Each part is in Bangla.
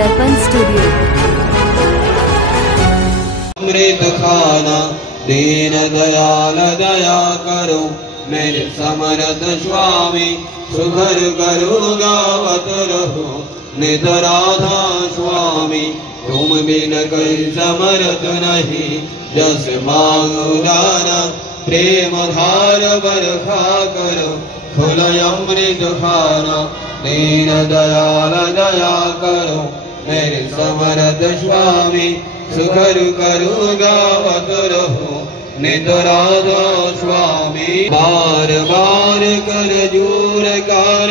दर्पण स्टूडियो। अमृत खाना दीन दयाल दया करो, मेरे समर्थ स्वामी सुघर करो गावत रहो। नित राधा स्वामी तुम बिन कोई समर्थ नहीं, जस मांगो दाना प्रेम धार बरखा करो। खुल अमृत खाना दीन दयाल दया करो, मेरे समर्थ स्वामी सुघर करो गावत रहो। नित राधा स्वामी बार बार कर जोर कर,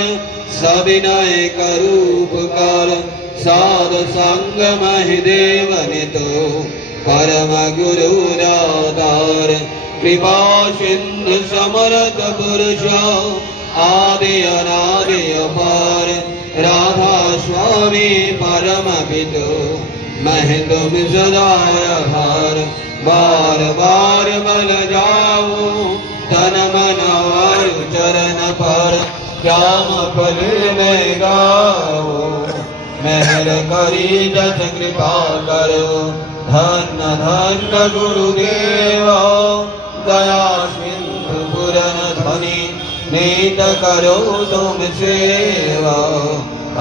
सविनय करूप कर। साध संग महदेव नितो परम गुरु दातार। कृपा सिंधु समर्थ पुरुष आदि अनादि अपार। राधा स्वामी परम पितो मैं तुम सदाय हार। बार बार बल जाओ तन मन वायु चरण पर, श्याम फल में गाओ। मेहर करी जस कृपा करो, धन्य धन्य गुरुदेव। दया सिंधु पुरन ध्वनि नीत करो तुम सेवा।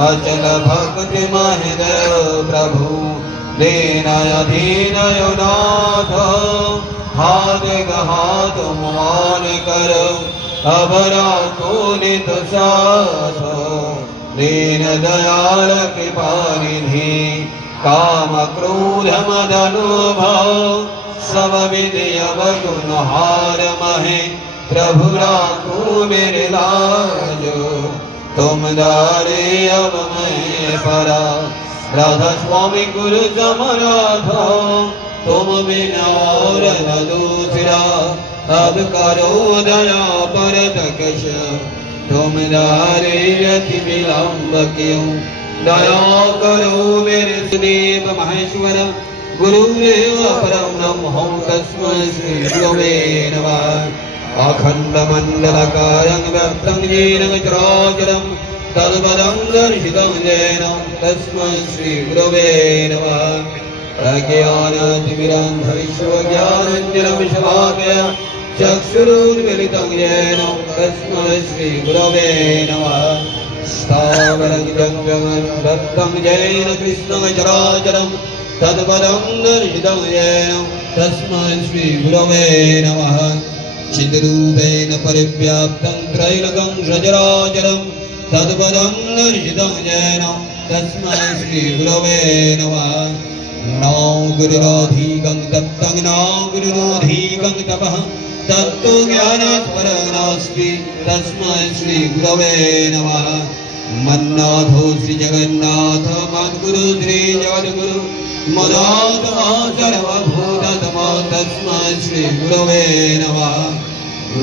अचल भक्ति महदेव प्रभु दीनय नाथ। हाथ हाथ मान करो अबरा को नित साथ। दीन दयाल कृपा निधि काम क्रोध मद लोभ, सब विधि अवगुण हार महे। प्रभु राखो मेरे लाज, तुम दारे अब मैं परा। राधा स्वामी गुरु समराधा, तुम बिना और न दूसरा। अब करो दया परत कश, तुम दारे अति विलंब क्यों। दया करो मेरे देव महेश्वर, गुरुदेव परम ब्रह्म तस्मै श्री गुरवे नमः। अखंड मंडलकारं व्याप्तं येन चराचरं, तत्पदं दर्शितं येन तस्मै श्री गुरवे नमः। अज्ञानतिमिरन्धं विश्वज्ञानञ्जनं शलाकया चक्षुरुन्मीलितं येन तस्मै श्री गुरवे नमः। स्थावरं जगं दत्तं येन कृष्णं चराचरं, तत्पदं दर्शितं येन तस्मै श्री गुरवे नमः। चिद्रूपेण परिव्याप्तं त्रैलोक्यं सचराचरं, तत्पदं दर्शितं येन तस्मै श्री गुरवे नमः। न गुरुराधिकं तप्तं न गुरुराधिकं तपः, तत्तो ज्ञानात् परं नास्ति तस्मै श्री गुरवे नमः। मन्नाथो श्री जगन्नाथ मद्गुरु श्री जगद्गुरु, मदात्मा सर्वभूततमा तस्मै श्री गुरवे नमः।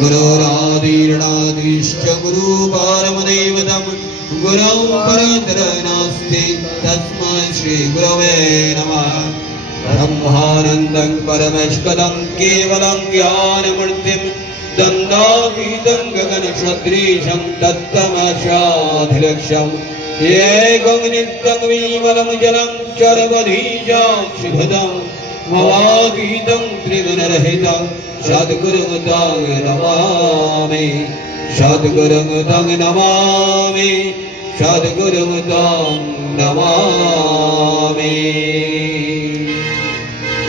गुरुरादिर्नादिश्च गुरु परमदैवतं, गुरौ परतरं नास्ति तस्मै श्री गुरवे नमः। ब्रह्मानन्दं परमेष्कलं केवलं ज्ञानमूर्तिं, दण्डातीतं गगनसदृशं तत्तमस्याधिलक्ष्यम्। एकं नित्यं विमलं जलं चरवधीशाक्षिभुतं, भवातीतं त्रिगुणरहितं सद्गुरुं तं नमामि। सद्गुरुं तं नमामि, सद्गुरुं तं नमामि।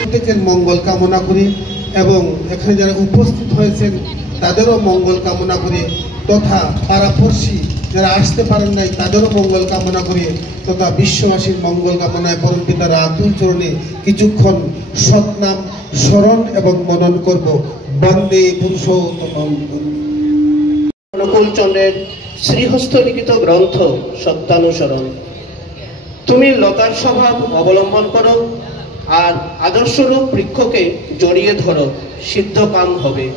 প্রত্যেকের মঙ্গল কামনা করি এবং এখানে যারা উপস্থিত হয়েছেন তাদেরও মঙ্গল কামনা করি, তথা পাড়াপড়শি যারা আসতে পারেন নাই তাদেরও মঙ্গল কামনা করি, তথা বিশ্ববাসীর মঙ্গল কামনায় পরম পিতার আতুল চরণে কিছুক্ষণ সৎনাম স্মরণ এবং মনন করব। বন্দে পুরুষোত্তমম। অনুকূল চন্দ্রের শ্রীহস্ত লিখিত গ্রন্থ সত্যানুসরণ। তুমি লতার স্বভাব অবলম্বন করো আর আদর্শরূপ বৃক্ষকে জড়িয়ে ধরো, সিদ্ধ কাম হবে।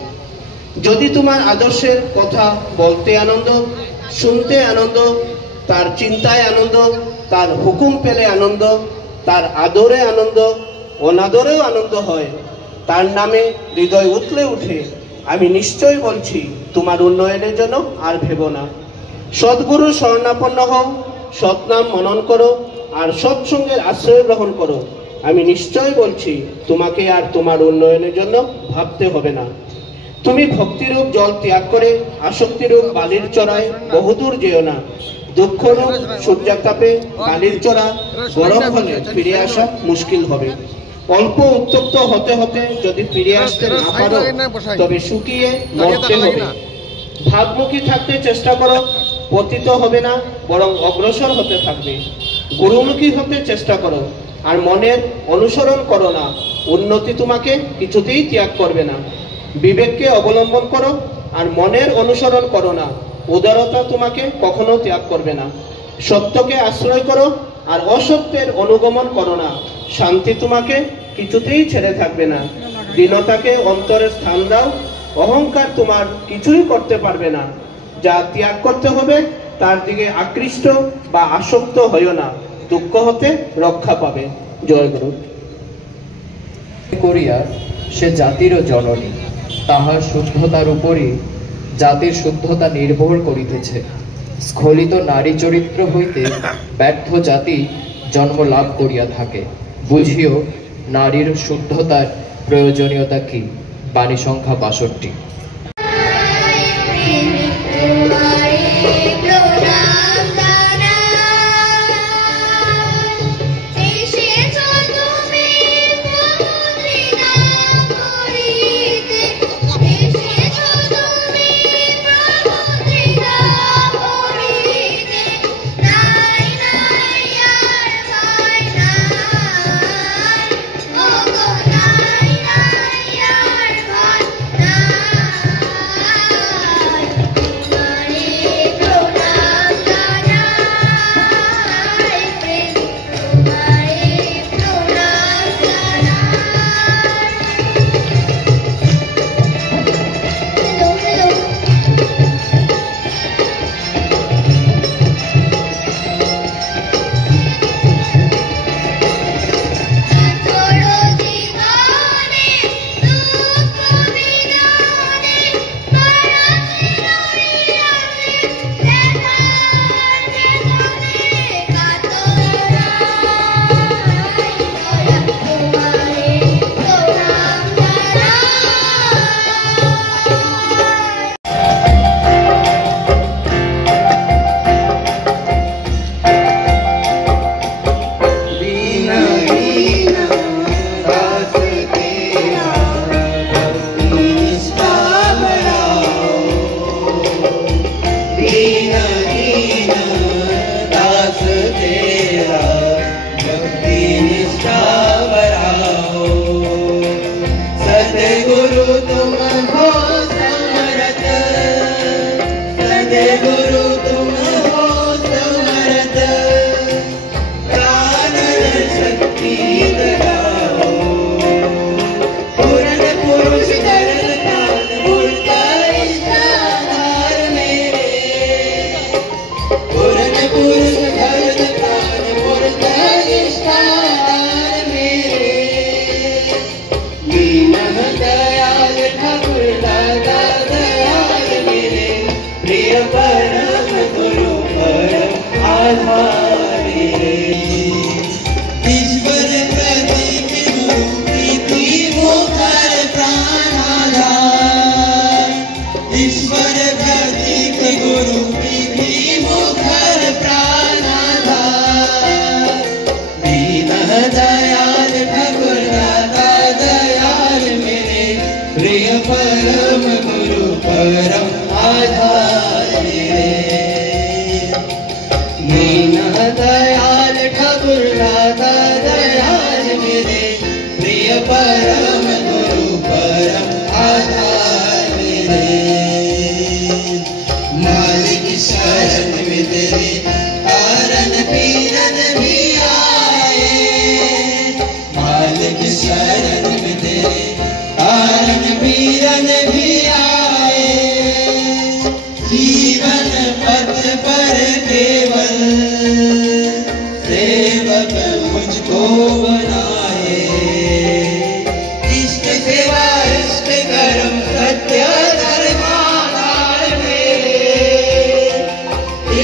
যদি তোমার আদর্শের কথা বলতে আনন্দ, শুনতে আনন্দ, তার চিন্তায় আনন্দ, তার হুকুম পেলে আনন্দ, তার আদরে আনন্দ, অনাদরেও আনন্দ হয়, তার নামে হৃদয় উতলে উঠে, আমি নিশ্চয় বলছি তোমার উন্নয়নের জন্য আর ভেবো না। সদ্গুরু শরণাপন্ন হও, সৎনাম মনন করো, আর সৎসঙ্গের আশ্রয় গ্রহণ করো। আমি নিশ্চয় বলছি, তোমাকে আর তোমার উন্নয়নের জন্য ভাবতে হবে না। তুমি ভক্তিরূপ জল ত্যাগ করে আসক্তিরূপ বালির চড়ায় বহুদূর যেও না। দুঃখরূপ সূর্যাতাপে বালির চড়া গরম হলে ফিরে আসা মুশকিল হবে। অল্প উত্তপ্ত হতে হতে যদি ফিরে আসতে না পারো, তবে শুকিয়ে মরতে হবে। ভাবমুখী থাকতে চেষ্টা করো, পতিত হবে না, বরং অগ্রসর হতে থাকবে। গুরুমুখী হতে চেষ্টা করো, আর মনের অনুসরণ করো না। উন্নতি তোমাকে কিছুতেই ত্যাগ করবে না। বিবেককে অবলম্বন করো, আর মনের অনুসরণ করো না। উদারতা তোমাকে কখনো ত্যাগ করবে না। সত্যকে আশ্রয় করো, আর অসত্যের অনুগমন করো না। শান্তি তোমাকে কিছুতেই ছেড়ে থাকবে না। দীনতাকে অন্তরে স্থান দাও। অহংকার তোমার কিছুই করতে পারবে না। যা ত্যাগ করতে হবে তার দিকে আকৃষ্ট বা আসক্ত হইও না। দুঃখ হতে রক্ষা পাবে। জয় গুরু। করিয়া সে জাতিরও জননী, তাহার শুদ্ধতার উপরই জাতির শুদ্ধতা নির্ভর করিতেছে। স্খলিত নারী চরিত্র হইতে ব্যর্থ জাতি জন্ম লাভ করিয়া থাকে। বুঝিও নারীর শুদ্ধতার প্রয়োজনীয়তা কি। বাণী সংখ্যা 62।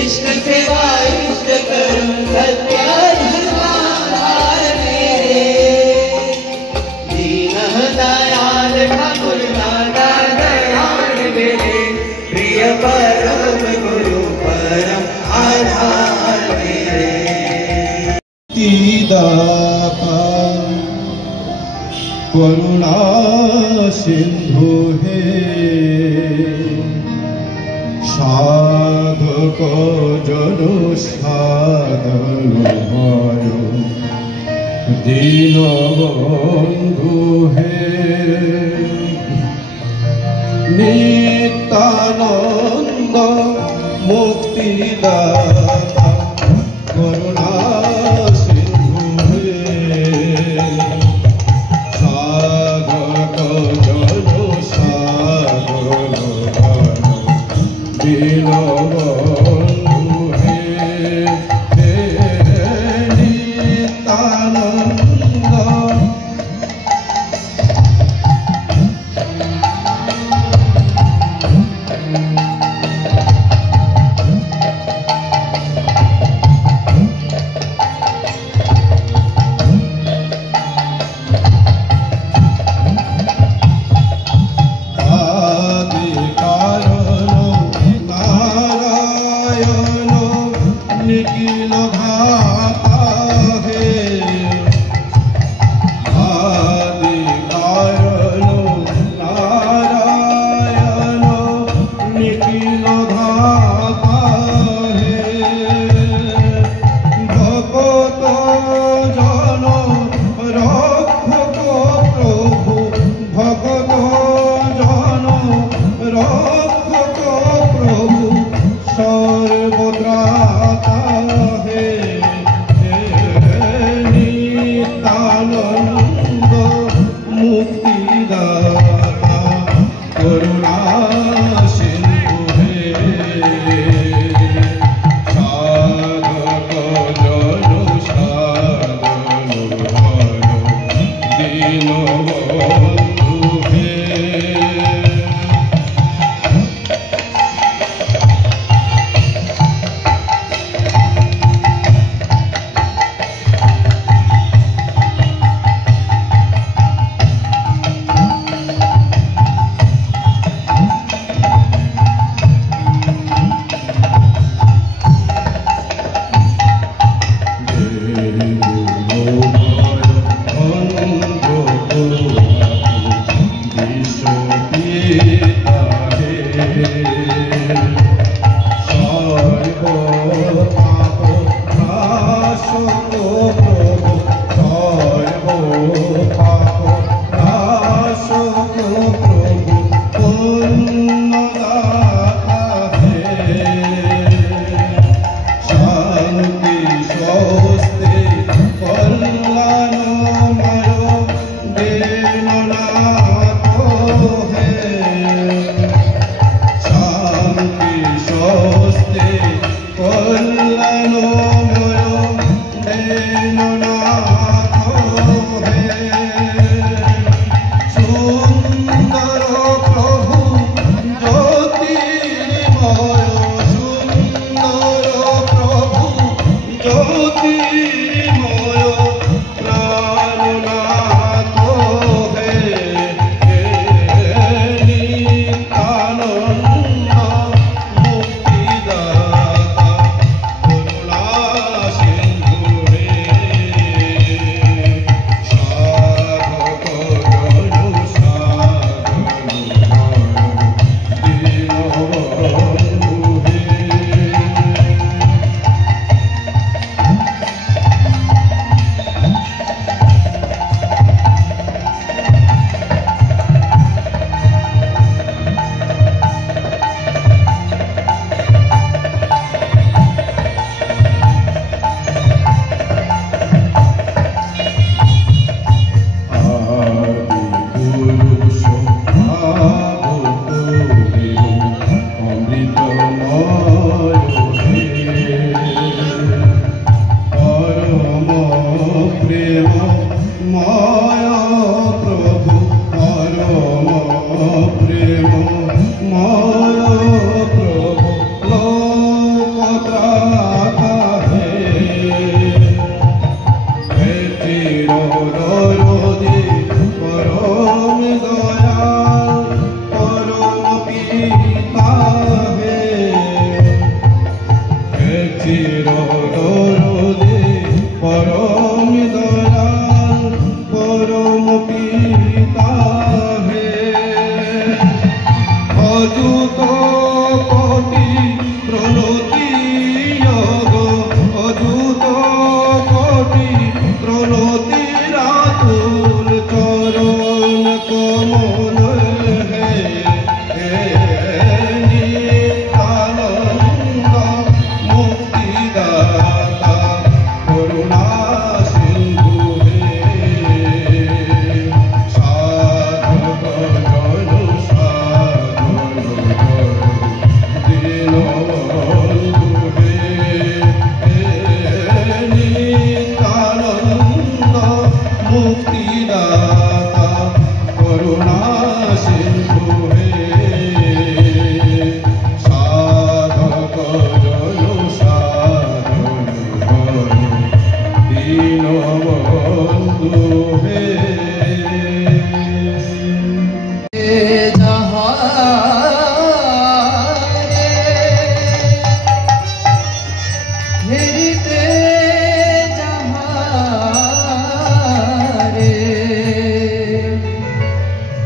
Krishna Seva मुक्तिदाता करुणा सिंधु हे साधक जन साधन भय दीन बंधु हे नित्यानंद मुक्तिदाता करुणा सिंधु हे साधक जन साधन दीन बंधु हे नित्यानंद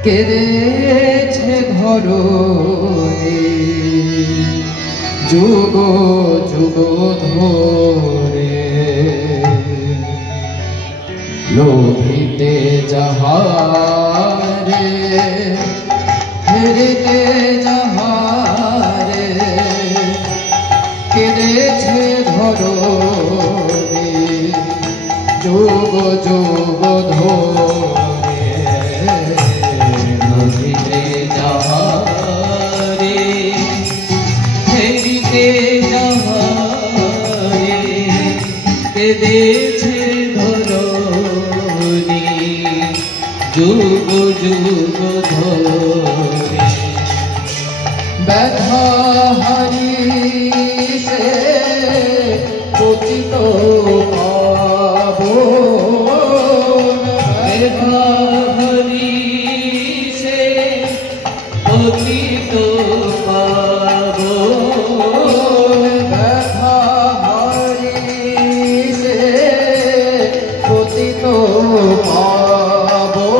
কেড়েছে ধরণী যুগ যুগ ধরে লোভিতে যাহারে হেরিতে যাহারে কেড়েছে ধরণী যুগ যুগ ধরে লোভিতে যাহারে হেরিতে যাহারে কেড়েছে ধরণী যুগ যুগ ধরে ব্যথা হারিছে পতিত পাবন ব্যথা হারিছে পতিত পাবন ব্যথা হারিছে পতিত পাবন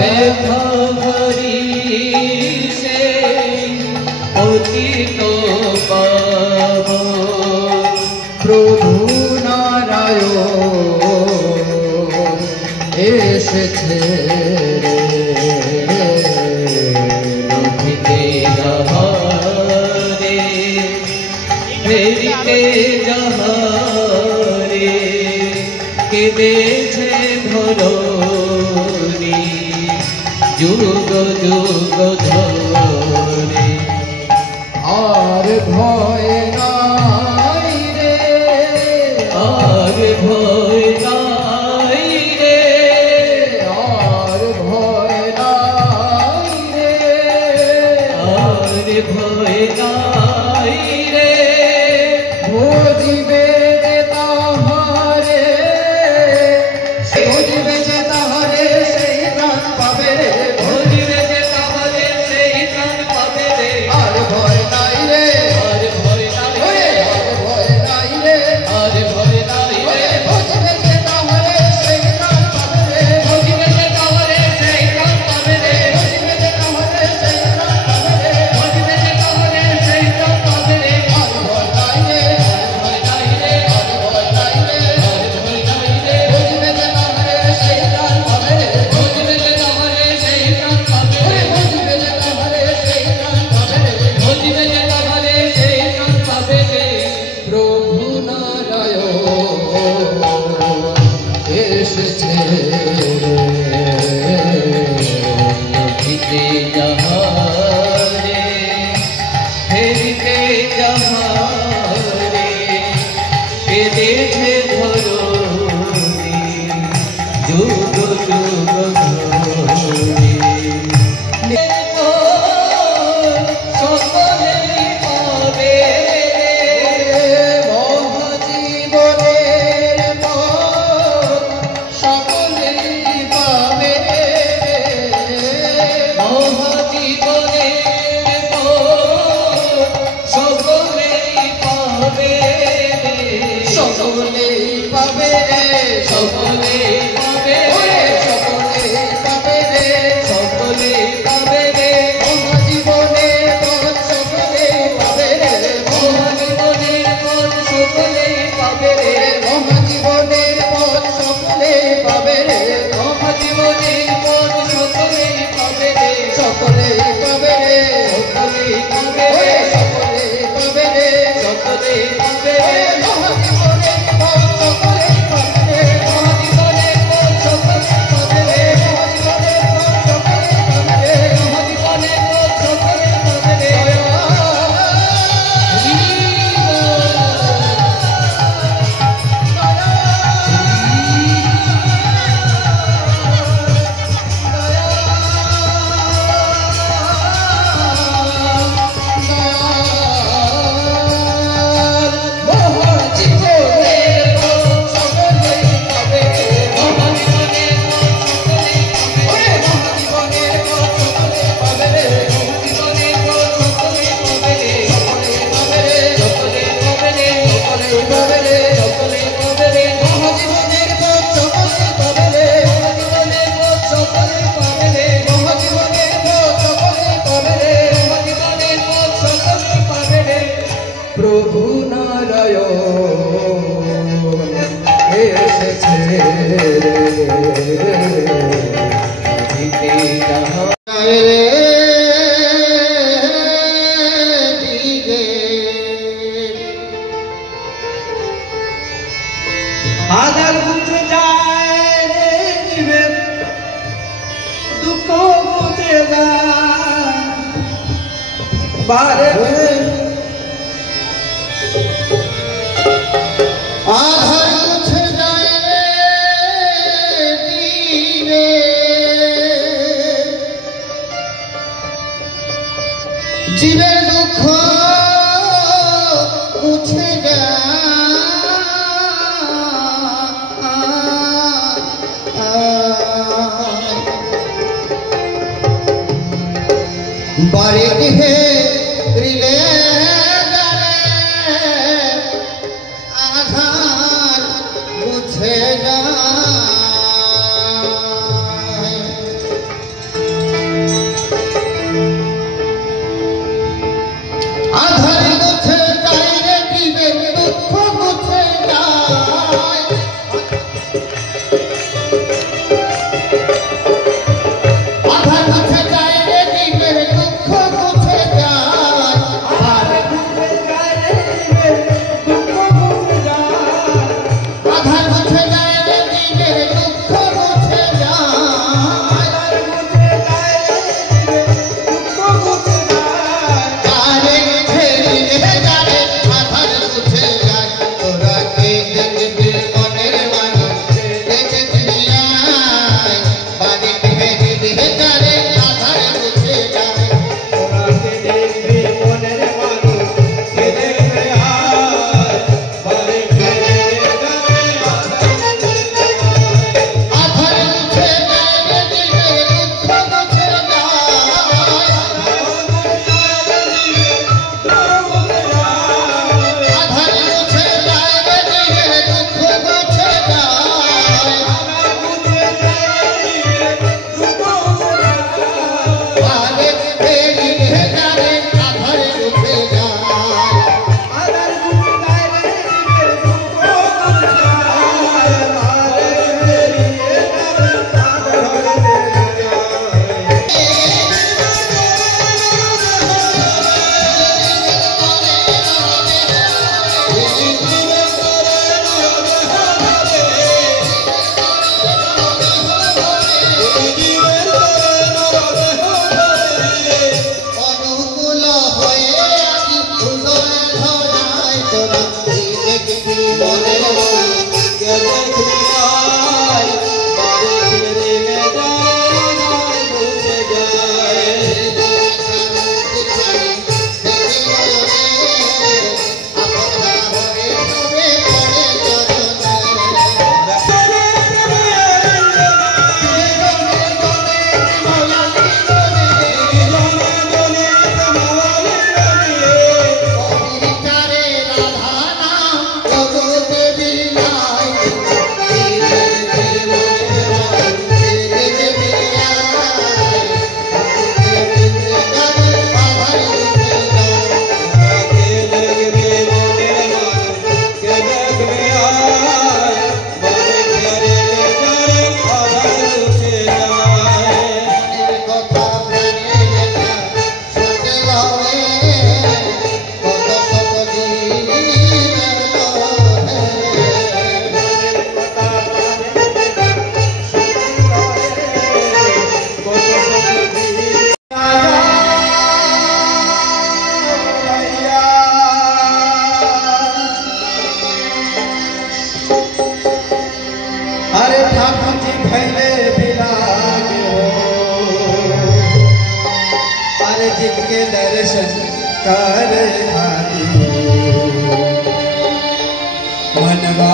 ব্যথা হারিছে পতিত পাবন প্রভু নারায়ণ এসেছে লোভিতে যাহারে হেরিতে যাহারে কেড়েছে ধরণী যুগ যুগ ধরে আর ভয় নাই রে আর ভয় নাই রে আর ভয় নাই রে আর ভয় নাই রে ভজিবে যে তাহারে ভজিবে যে তাহারে সেই প্রাণ পাবে রে ভজিবে যে তাহারে সেই প্রাণ পাবে রে আর ভয় নাই রে আর ভয় নাই রে আর ভয় নাই রে আর ভয় নাই রে ভজিবে যে তাহারে সেই প্রাণ পাবে রে ভজিবে যে তাহারে সেই প্রাণ পাবে রে ভজিবে যে তাহারে সেই প্রাণ পাবে রে ভজিবে যে তাহারে সেই প্রাণ পাবে রে আর ভয় নাই রে আর ভয় নাই রে আর ভয় নাই রে আর ভয় নাই রে ভজিবে যে তাহারে সেই প্রাণ পাবে রে ভজিবে যে তাহারে সেই প্রাণ পাবে রে ভজিবে যে তাহারে সেই প্রাণ পাবে রে ভজিবে যে তাহারে সেই প্রাণ পাবে রে প্রভু নারায়ণ এসেছে লোভিতে যাহারে হেরিতে যাহারে কেড়েছে ধরণী যুগ যুগ ধরে সকলে পাবে মহাজীবনের পথ সকলে পাবে মহাজীবনের পথ সকলে পাবে সকলে পাবে সকলে পাবে সকলে পাবে সকলে পাবে রে মহাজীবনের পথ সকলে পাবে রে মহাজীবনের পথ সকলে পাবে রে মহাজীবনের পথ সকলে পাবে রে মহাজীবনের পথ সকলে পাবে রে সকলে পাবে রে সকলে পাবে রে সকলে পাবে রে সকলে পাবে রে মহাজীবনের পথ সকলে পাবে রে মহাজীবনের পথ সকলে পাবে রে মহাজীবনের পথ সকলে পাবে রে মহাজীবনের পথ সকলে পাবে রে সকলে পাবে প্রভু নারায়ণ এসেছে আধার বুঝে যায় রে জীবের দুঃখ বুঝে যায় বারে আধার মুছে যায় রে দিনে জীবের দুঃখ মুছে বাড়িতে রিলে আধার মুছে আধার মুছে যায় রে জীবের দুঃখ মুছে যায় আধার মুছে যায় রে জীবের দুঃখ মুছে যায় আধার মুছে যায় রে জীবের দুঃখ মুছে যায় আধার মুছে যায় রে জীবের দুঃখ মুছে যায় আধার মুছে যায় রে জীবের দুঃখ মুছে যায় আরে ফেরিলে যারে আধার মুছে যায় তোরা কে দেখবি মনের মানুষ দেখবি আয় বাড়ি ফেরিলে যারে আধার মুছে যায় তোরা কে দেখবি মনের মানুষ কে দেখবে আয় বারে ফিরে যাবে আধার মুছে যায় রে জীবের দুঃখ মুছে যায় আধার মুছে যায় রে জীবের দুঃখ মুছে যায় আরে ফেরিলে যারে আধার মুছে যায় আধার মুছে যায় রে জীবের দুঃখ মুছে যায় বারে ফিরে যাবে আধার মুছে যায় অনুকূল হয়ে আজি ফুলের ধরায় তোরা দেখবি মনের কে দেখবে আয় বারে ফিরে যায় মুছে যায় अरे ठाकुर जी भैले बिराग हो अरे जिनके दर्शन कर आती मनवा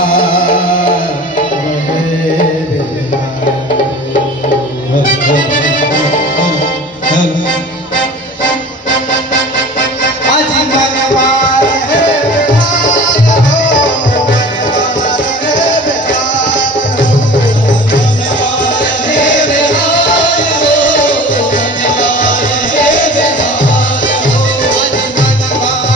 आज मनवा मनवा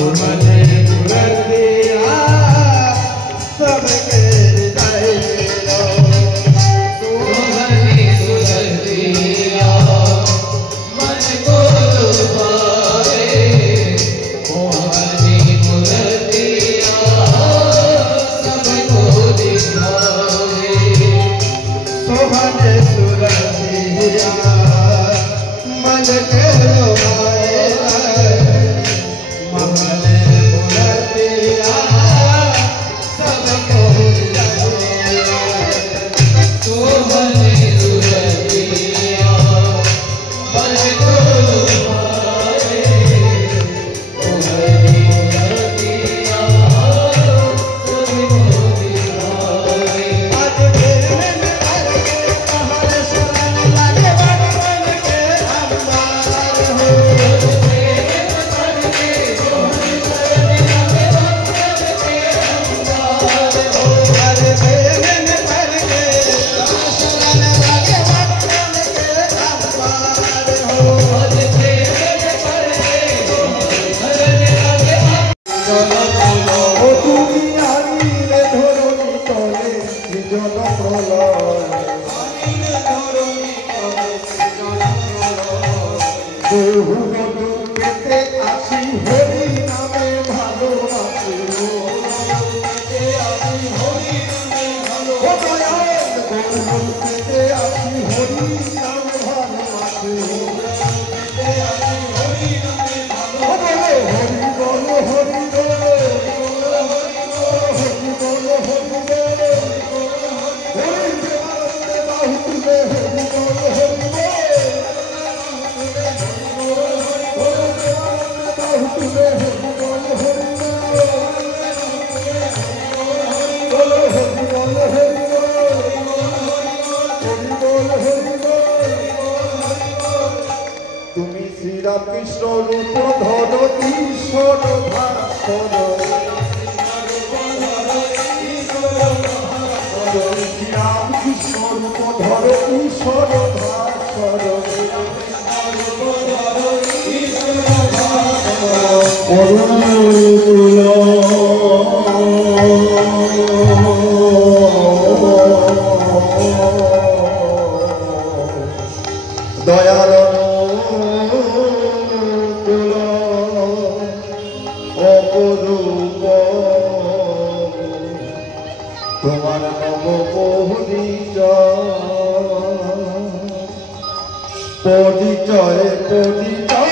तुमने कर दिया सबके हृदय लो तुमने सुधर दिया मन को लुभाए मोहनी मूर्तिया सबको दिखाए तुमने सुधर दिया मन के लुभाए तुमने कर दिया सबको तुमने सुधर दिया मन को लुभाए मोहनी मूर्तिया सबको दिखाए आज मेरे में करके पहाड़ सुरन लगे बन के अंबार हो अरे मेरे में करके पहाड़ सुरन लगे बन के अंबार हो ও তুমি আনিলে ধরণী তলে সৃজন প্রলয় বহু বধূ পেতে আসি হরি নামে ভালোবাসি ও দয়াল বহু পেতে আসি হরি নামে ভালোবাসি ও বলো হরি বলো হরি বলো হরি বলো হরি বলো হরি দেবানন্দে বাহুলে হরি বলো হরি বলো বাহুলে হরি বলো হরি বলো হরি বলো হরি বলো হরি বলো তুমি শ্রীরামকৃষ্ণ রূপ ধর ঈশ্বর ভাস্কর শ্রীরামকৃষ্ণ রূপ ধর ঈশ্বর ভাস্কর দয়াল অপরূপ তোমার নব পরিচয় পরিচয় পরিচয়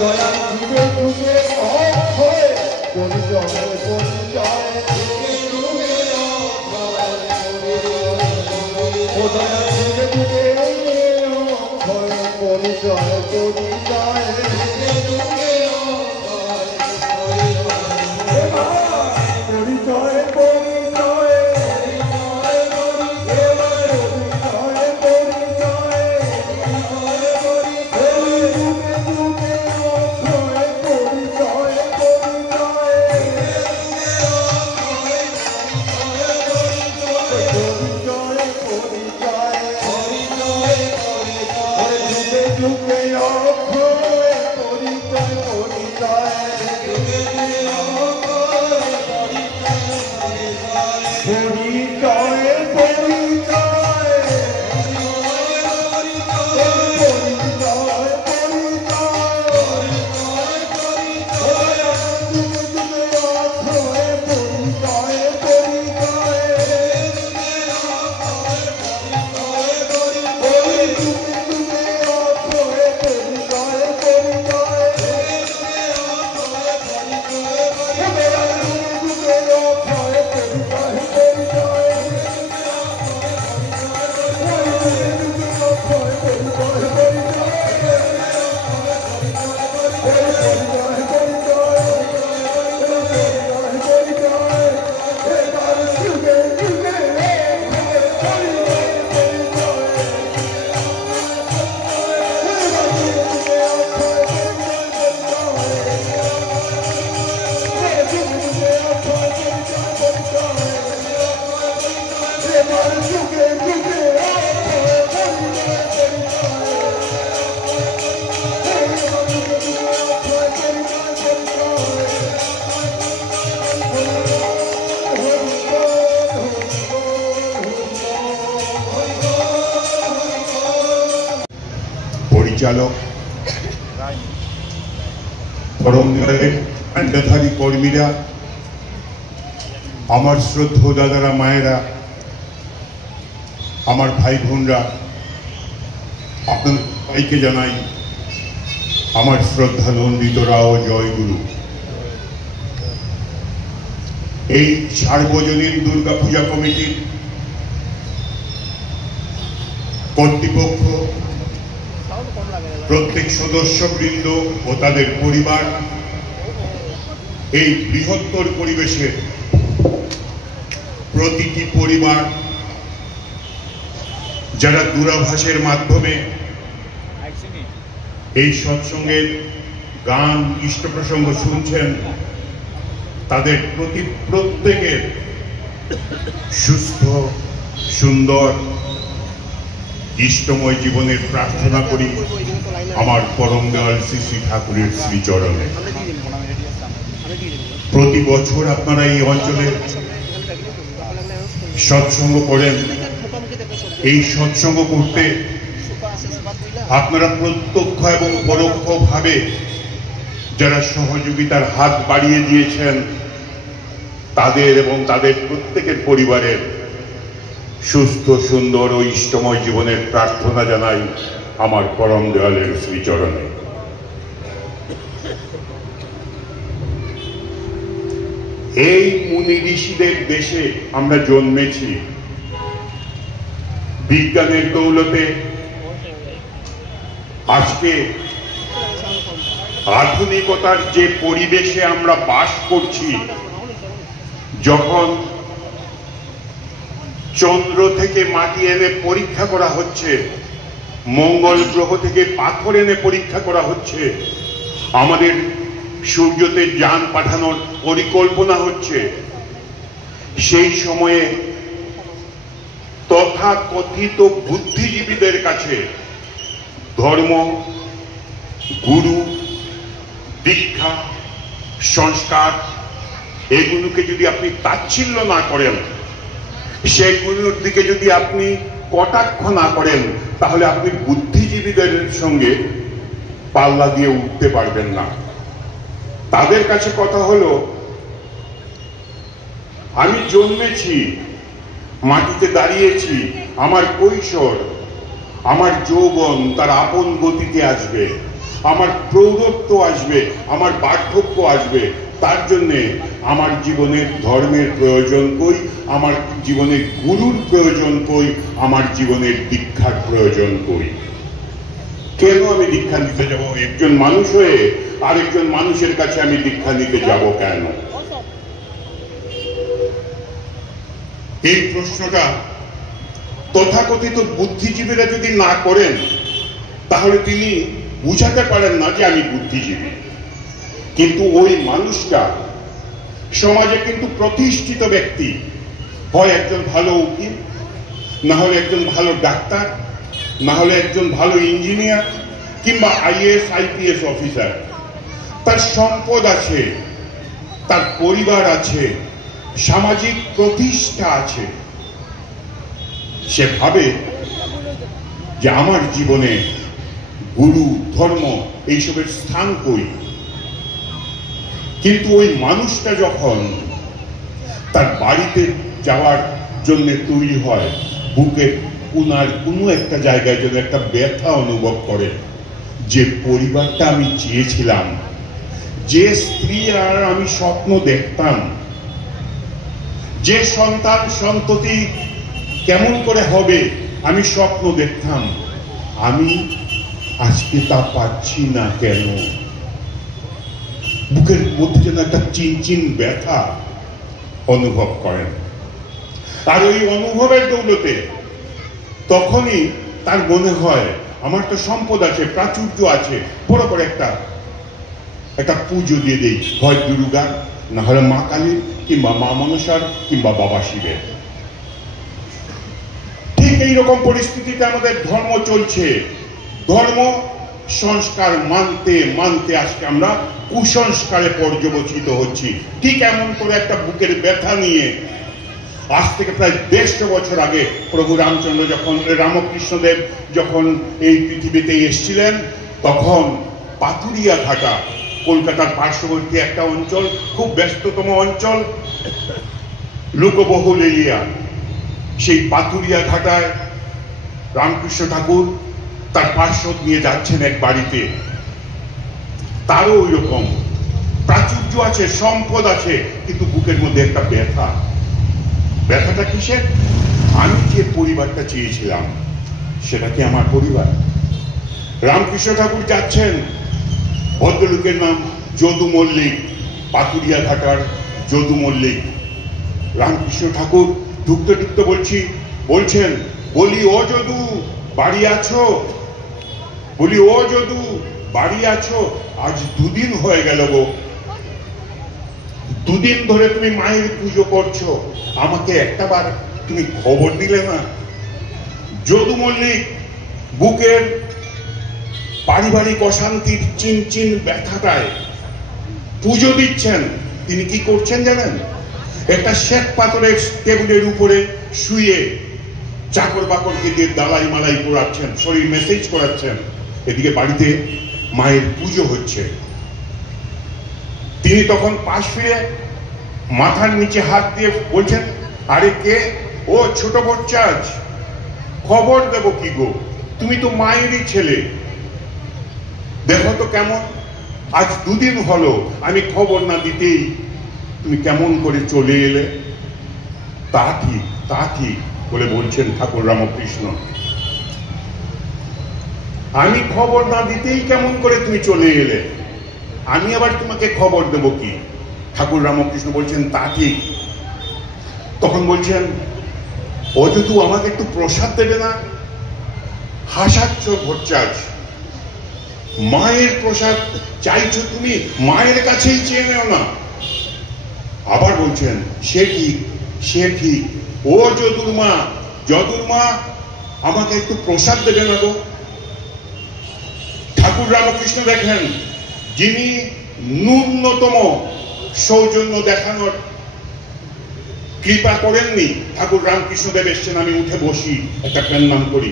দয়াল যুগে যুগে অক্ষয় পরিচয় পরিচয় ও দয়াল যুগে যুগে অক্ষয় পরিচয় পরিচয় পরিচয় পরিচয় যুগে অক্ষয় পরিচালক, পরম দয়ালের আড্ডাধারী কর্মীরা, আমার শ্রদ্ধেয় দাদারা, মায়েরা, আমার ভাই বোনরা, আপনাদের সবাইকে জানাই আমার শ্রদ্ধা নন্দিতরা ও জয়গুরু। এই সার্বজনীন দুর্গা পূজা কমিটির কর্তৃপক্ষ, প্রত্যেক সদস্যবৃন্দ ও তাদের পরিবার এই বৃহত্তর পরিবেশে প্রতিটি পরিবার যারা দূরাভাষের মাধ্যমে এই সৎসঙ্গের গান, ইষ্ট প্রসঙ্গ শুনছেন, তাদের প্রত্যেকের সুস্থ, সুন্দর, ইষ্টময় জীবনের প্রার্থনা করি আমার পরম দয়াল শ্রী শ্রী ঠাকুরের শ্রীচরণে। প্রতি বছর আপনারা এই অঞ্চলে সৎসঙ্গ করেন। এই সৎসঙ্গ করতে আপনারা প্রত্যক্ষ এবং পরোক্ষভাবে যারা সহযোগিতার হাত বাড়িয়ে দিয়েছেন, তাদের এবং তাদের প্রত্যেকের পরিবারের সুস্থ, সুন্দর ও ইষ্টময় জীবনের প্রার্থনা জানাই আমার পরম দয়ালের শ্রীচরণে। এই মুনি ঋষিদের দেশে আমরা জন্মেছি। বিজ্ঞানের দৌলতে আজকে আধুনিকতার যে পরিবেশে আমরা বাস করছি, যখন চন্দ্র থেকে মাটি এনে পরীক্ষা করা হচ্ছে, মঙ্গল গ্রহ থেকে পাথর এনে পরীক্ষা করা হচ্ছে, আমাদের সূর্যতে যান পাঠানোর পরিকল্পনা হচ্ছে, সেই সময়ে তথাকথিত বুদ্ধিজীবীদের কাছে ধর্ম, গুরু, দীক্ষা, সংস্কার এগুলোকে যদি আপনি তাচ্ছিল্য না করেন, সেগুলোর দিকে যদি আপনি কটাক্ষ না করেন, তাহলে আপনি বুদ্ধিজীবীদের সঙ্গে পাল্লা দিয়ে উঠতে পারবেন না। তাদের কাছে কথা হলো, আমি জন্মেছি, মাটিতে দাঁড়িয়েছি, আমার কৈশোর, আমার যৌবন তার আপন গতিতে আসবে, আমার প্রৌঢ়ত্ব আসবে, আমার বার্ধক্য আসবে। তার জন্যে আমার জীবনের ধর্মের প্রয়োজন কই, আমার জীবনের গুরুর প্রয়োজন কই, আমার জীবনের দীক্ষার প্রয়োজন কই। কেন আমি দীক্ষা নিতে যাব? একজন মানুষ হয়ে আরেকজন মানুষের কাছে আমি দীক্ষা নিতে যাব কেন? এই প্রশ্নটা তথাকথিত বুদ্ধিজীবীরা যদি না করেন, তাহলে তিনি বুঝাতে পারেন না যে আমি বুদ্ধিজীবী। কিন্তু ওই মানুষটা সমাজে কিন্তু প্রতিষ্ঠিত ব্যক্তি, হয় একজন ভালো উকিল, না হলে একজন ভালো ডাক্তার, না হলে একজন ভালো ইঞ্জিনিয়ার, কিংবা আইএএস আইপিএস অফিসার। তার সম্পদ আছে, তার পরিবার আছে, সামাজিক প্রতিষ্ঠা আছে। সে ভাবে যে আমার জীবনে গুরু, ধর্ম এইসবের স্থান কই। কিন্তু ওই মানুষটা যখন তার বাড়িতে যাওয়ার জন্য তৈরি হয়, বুকের কোনার কোনো একটা জায়গায় যেন একটা ব্যথা অনুভব করে, যে পরিবারটা আমি চেয়েছিলাম, যে স্ত্রী আর আমি স্বপ্ন দেখতাম, যে সন্তান সন্ততি কেমন করে হবে আমি স্বপ্ন দেখতাম, আমি আজকে তা পাচ্ছি না কেন? বুকের মধ্যে যেন একটা চিনচিন ব্যথা অনুভব করেন। আর ওই অনুভবের দৌলতে তখনই তার মনে হয় আমার তো সম্পদ আছে, প্রাচুর্য আছে, বড় করে একটা পুজো দিয়ে দেই, হয় দুর্গা, না হলে মা কালীর, কিংবা মা মনসার, কিংবা বাবা শিবের। ঠিক এইরকম পরিস্থিতিতে আমাদের ধর্ম চলছে। ধর্ম সংস্কার মানতে মানতে আজকে আমরা কুসংস্কারে পর্যবসিত হচ্ছি। ঠিক এমন করে একটা বুকের ব্যথা নিয়ে আজ থেকে প্রায় 150 বছর আগে প্রভু রামচন্দ্র যখন রামকৃষ্ণদেব যখন এই পৃথিবীতে এসেছিলেন, তখন পাথুরিয়া ঘাটা কলকাতার পার্শ্ববর্তী একটা অঞ্চল, খুব ব্যস্ততম অঞ্চল, লোকবহুল এরিয়া। সেই পাথুরিয়া ঘাটায় রামকৃষ্ণ ঠাকুর তার পার্শ্বদ নিয়ে যাচ্ছেন এক বাড়িতে। তারও ওই রকম প্রাচুর্য আছে, সম্পদ আছে, কিন্তু বুকের মধ্যে একটা ব্যথা। ব্যথাটা কিসের? আমি যে পরিবারটা চেয়েছিলাম সেটা কি আমার পরিবার? রামকৃষ্ণ ঠাকুর যাচ্ছেন, ভদ্রলোকের নাম যদু মল্লিক, পাথুরিয়া ঘাটার যদু মল্লিক। রামকৃষ্ণ ঠাকুর ঢুকতে ঢুকতে বলছেন, বলি ও যদু বাড়ি আছো? বলি ও যদু বাড়ি আছো? আজ 2 দিন হয়ে গেল গো, 2 দিন ধরে তুমি মায়ের পুজো করছো, আমাকে একটাবার তুমি খবর দিলে না? যদু মল্লিক বুকের পারিবারিক অশান্তির চিনচিন ব্যথাটায় পুজো দিচ্ছেন। তিনি কি করছেন জানেন? একটা শ্বেত পাথরের টেবিলের উপরে শুয়ে চাকর বাকরকে দিয়ে দালাই মালাই করাচ্ছেন, শরীর মেসেজ করাচ্ছেন। এদিকে বাড়িতে মায়ের পুজো হচ্ছে। তিনি তখন পাশ ফিরে মাথার নিচে হাত দিয়ে বলছেন, আরে কে? ও ছোট বচ্চাজ, খবর দেব কি গো, তুমি তো মায়েরই ছেলে, দেখো তো কেমন, আজ 2 দিন হলো আমি খবর না দিতেই তুমি কেমন করে চলে এলে। তা ঠিক বলে বলছেন ঠাকুর রামকৃষ্ণ, আমি খবর না দিতেই কেমন করে তুমি চলে এলে, আমি আবার তোমাকে খবর দেব কি? ঠাকুর রামকৃষ্ণ বলছেন, তা ঠিক। তখন বলছেন, ও যদু আমাকে একটু প্রসাদ দেবে না? হাসাচ্ছ ভট্টাচ, মায়ের প্রসাদ চাইছো তুমি, মায়ের কাছেই চেয়ে নেও না। আবার বলছেন, সে ঠিক, ও যদুর মা আমাকে একটু প্রসাদ দেবে না গো। ঠাকুর রামকৃষ্ণ দেখেন, যিনি ন্যূনতম সৌজন্য দেখানোর কৃপা করেননি, ঠাকুর রামকৃষ্ণদেব এসছেন, আমি উঠে বসি, একটা প্রণাম করি,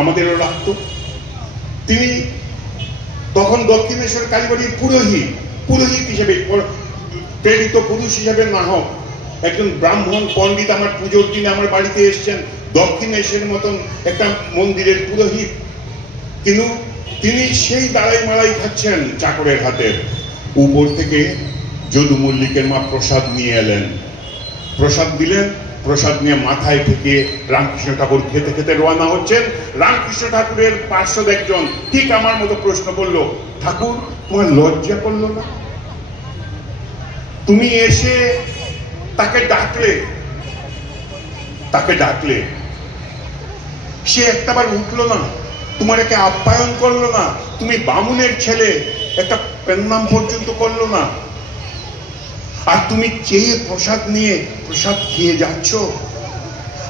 আমাদেরও লাগতো। তিনি তখন দক্ষিণেশ্বর কালীবাড়ির পুরোহিত হিসেবে, প্রেরিত পুরুষ হিসেবে না হোক, একজন ব্রাহ্মণ পণ্ডিত আমার পুজোর দিনে আমার বাড়িতে এসছেন, দক্ষিণেশ্বরের মতন একটা মন্দিরের পুরোহিত, কিন্তু তিনি সেই দাঁড়াই মালাই খাচ্ছেন চাকরের হাতের। উপর থেকে যদু মল্লিকের মা প্রসাদ নিয়ে এলেন, প্রসাদ দিলেন, প্রসাদ নিয়ে মাথায় থেকে রামকৃষ্ণ ঠাকুর খেতে খেতে রওনা হচ্ছেন। রামকৃষ্ণ ঠাকুরের পার্শ্বদ একজন ঠিক আমার মতো প্রশ্ন করলো, ঠাকুর তোমার লজ্জা করলো না? তুমি এসে তাকে ডাকলে, সে একটাবার উঠলো না, তোমার একে আপ্যায়ন করলো না, তুমি বামুনের ছেলে, একটা প্রণাম পর্যন্ত করলো না, আর তুমি চেয়ে প্রসাদ নিয়ে প্রসাদ খেয়ে যাচ্ছ।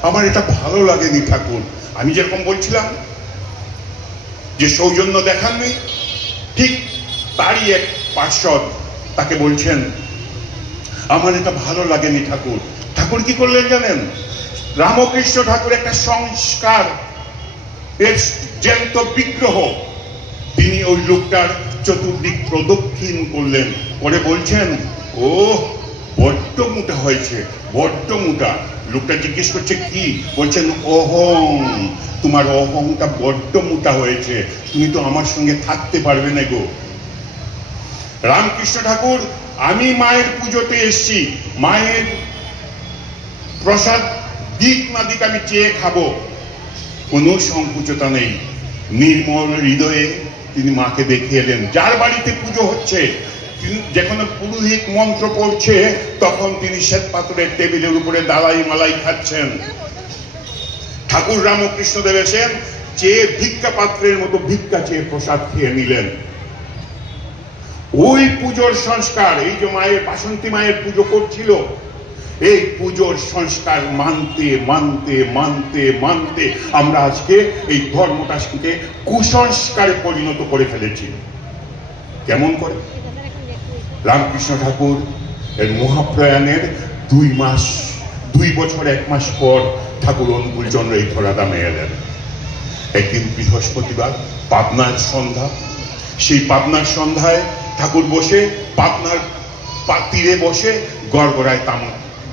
আমার এটা ভালো লাগেনি ঠাকুর। আমি যেরকম বলছিলাম যে সৌজন্য দেখাননি, ঠিক তারই এক পার্শ্বদ তাকে বলছেন, আমার এটা ভালো লাগেনি ঠাকুর। ঠাকুর কি করলেন জানেন? রামকৃষ্ণ ঠাকুর একটা সংস্কার এর জ্যান্ত বিগ্রহ, তিনি ওই লোকটার চতুর্দিক প্রদক্ষিণ করলেন, করে বলছেন, ও বড্ড মোটা হয়েছে, বড্ড মোটা। লোকটা জিজ্ঞেস করছে কি? বলছেন, অহং, তোমার অহংটা বড্ড মোটা হয়েছে, তুমি তো আমার সঙ্গে থাকতে পারবে না গো। রামকৃষ্ণ ঠাকুর, আমি মায়ের পুজোতে এসছি, মায়ের প্রসাদ দিক না দিক আমি চেয়ে খাবো, কোনো সংকুচতা নেই। নির্মল হৃদয়ে তিনি মাকে দেখে এলেন। যার বাড়িতে পুজো হচ্ছে, যখন পুরোহিত মন্ত্র পড়ছে, তখন তিনি শ্বেত পাথরের টেবিলের উপরে দালাই মালাই খাচ্ছেন। ঠাকুর রামকৃষ্ণদেব এসেন, চেয়ে ভিক্ষা পাত্রের মতো ভিক্ষা চেয়ে প্রসাদ খেয়ে নিলেন। ওই পুজোর সংস্কার, এই যে মায়ের বাসন্তী মায়ের পুজো করছিল, এই পুজোর সংস্কার মানতে মানতে মানতে মানতে আমরা আজকে এই ধর্মটাকে কুসংস্কারে পরিণত করে ফেলেছি। কেমন করে? রামকৃষ্ণ ঠাকুর এর মহাপ্রয়াণের 2 বছর 1 মাস পর ঠাকুর অনুকূলচন্দ্র এই ধরাধামে এলেন। একদিন বৃহস্পতিবার, পাবনার সন্ধ্যা। সেই পাবনার সন্ধ্যায় ঠাকুর বসে পাবনার তীরে বসে গড়গড়ায়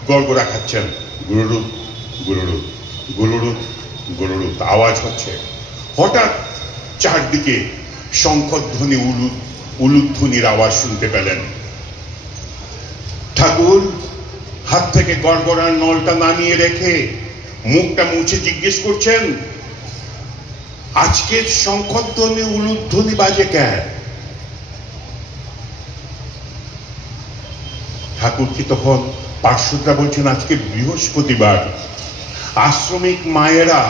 গড়গড়া খাচ্ছেন। গুরুরুত গুরুরুত গুরুরুত গুরুরুত আওয়াজ হচ্ছে। হঠাৎ চারদিকে শঙ্খধ্বনি উলুধ্বনির আওয়াজ শুনতে পেলেন। ঠাকুর হাত থেকে গড়গড়ার নলটা নামিয়ে রেখে মুখটা মুছে জিজ্ঞেস করছেন, আজকে শঙ্খধ্বনি উলুধ্বনি বাজে কেন? ঠাকুর কি তখন পার্শ্বদরা বলছেন, আজকে বৃহস্পতিবার, আশ্রমিক মায়েরা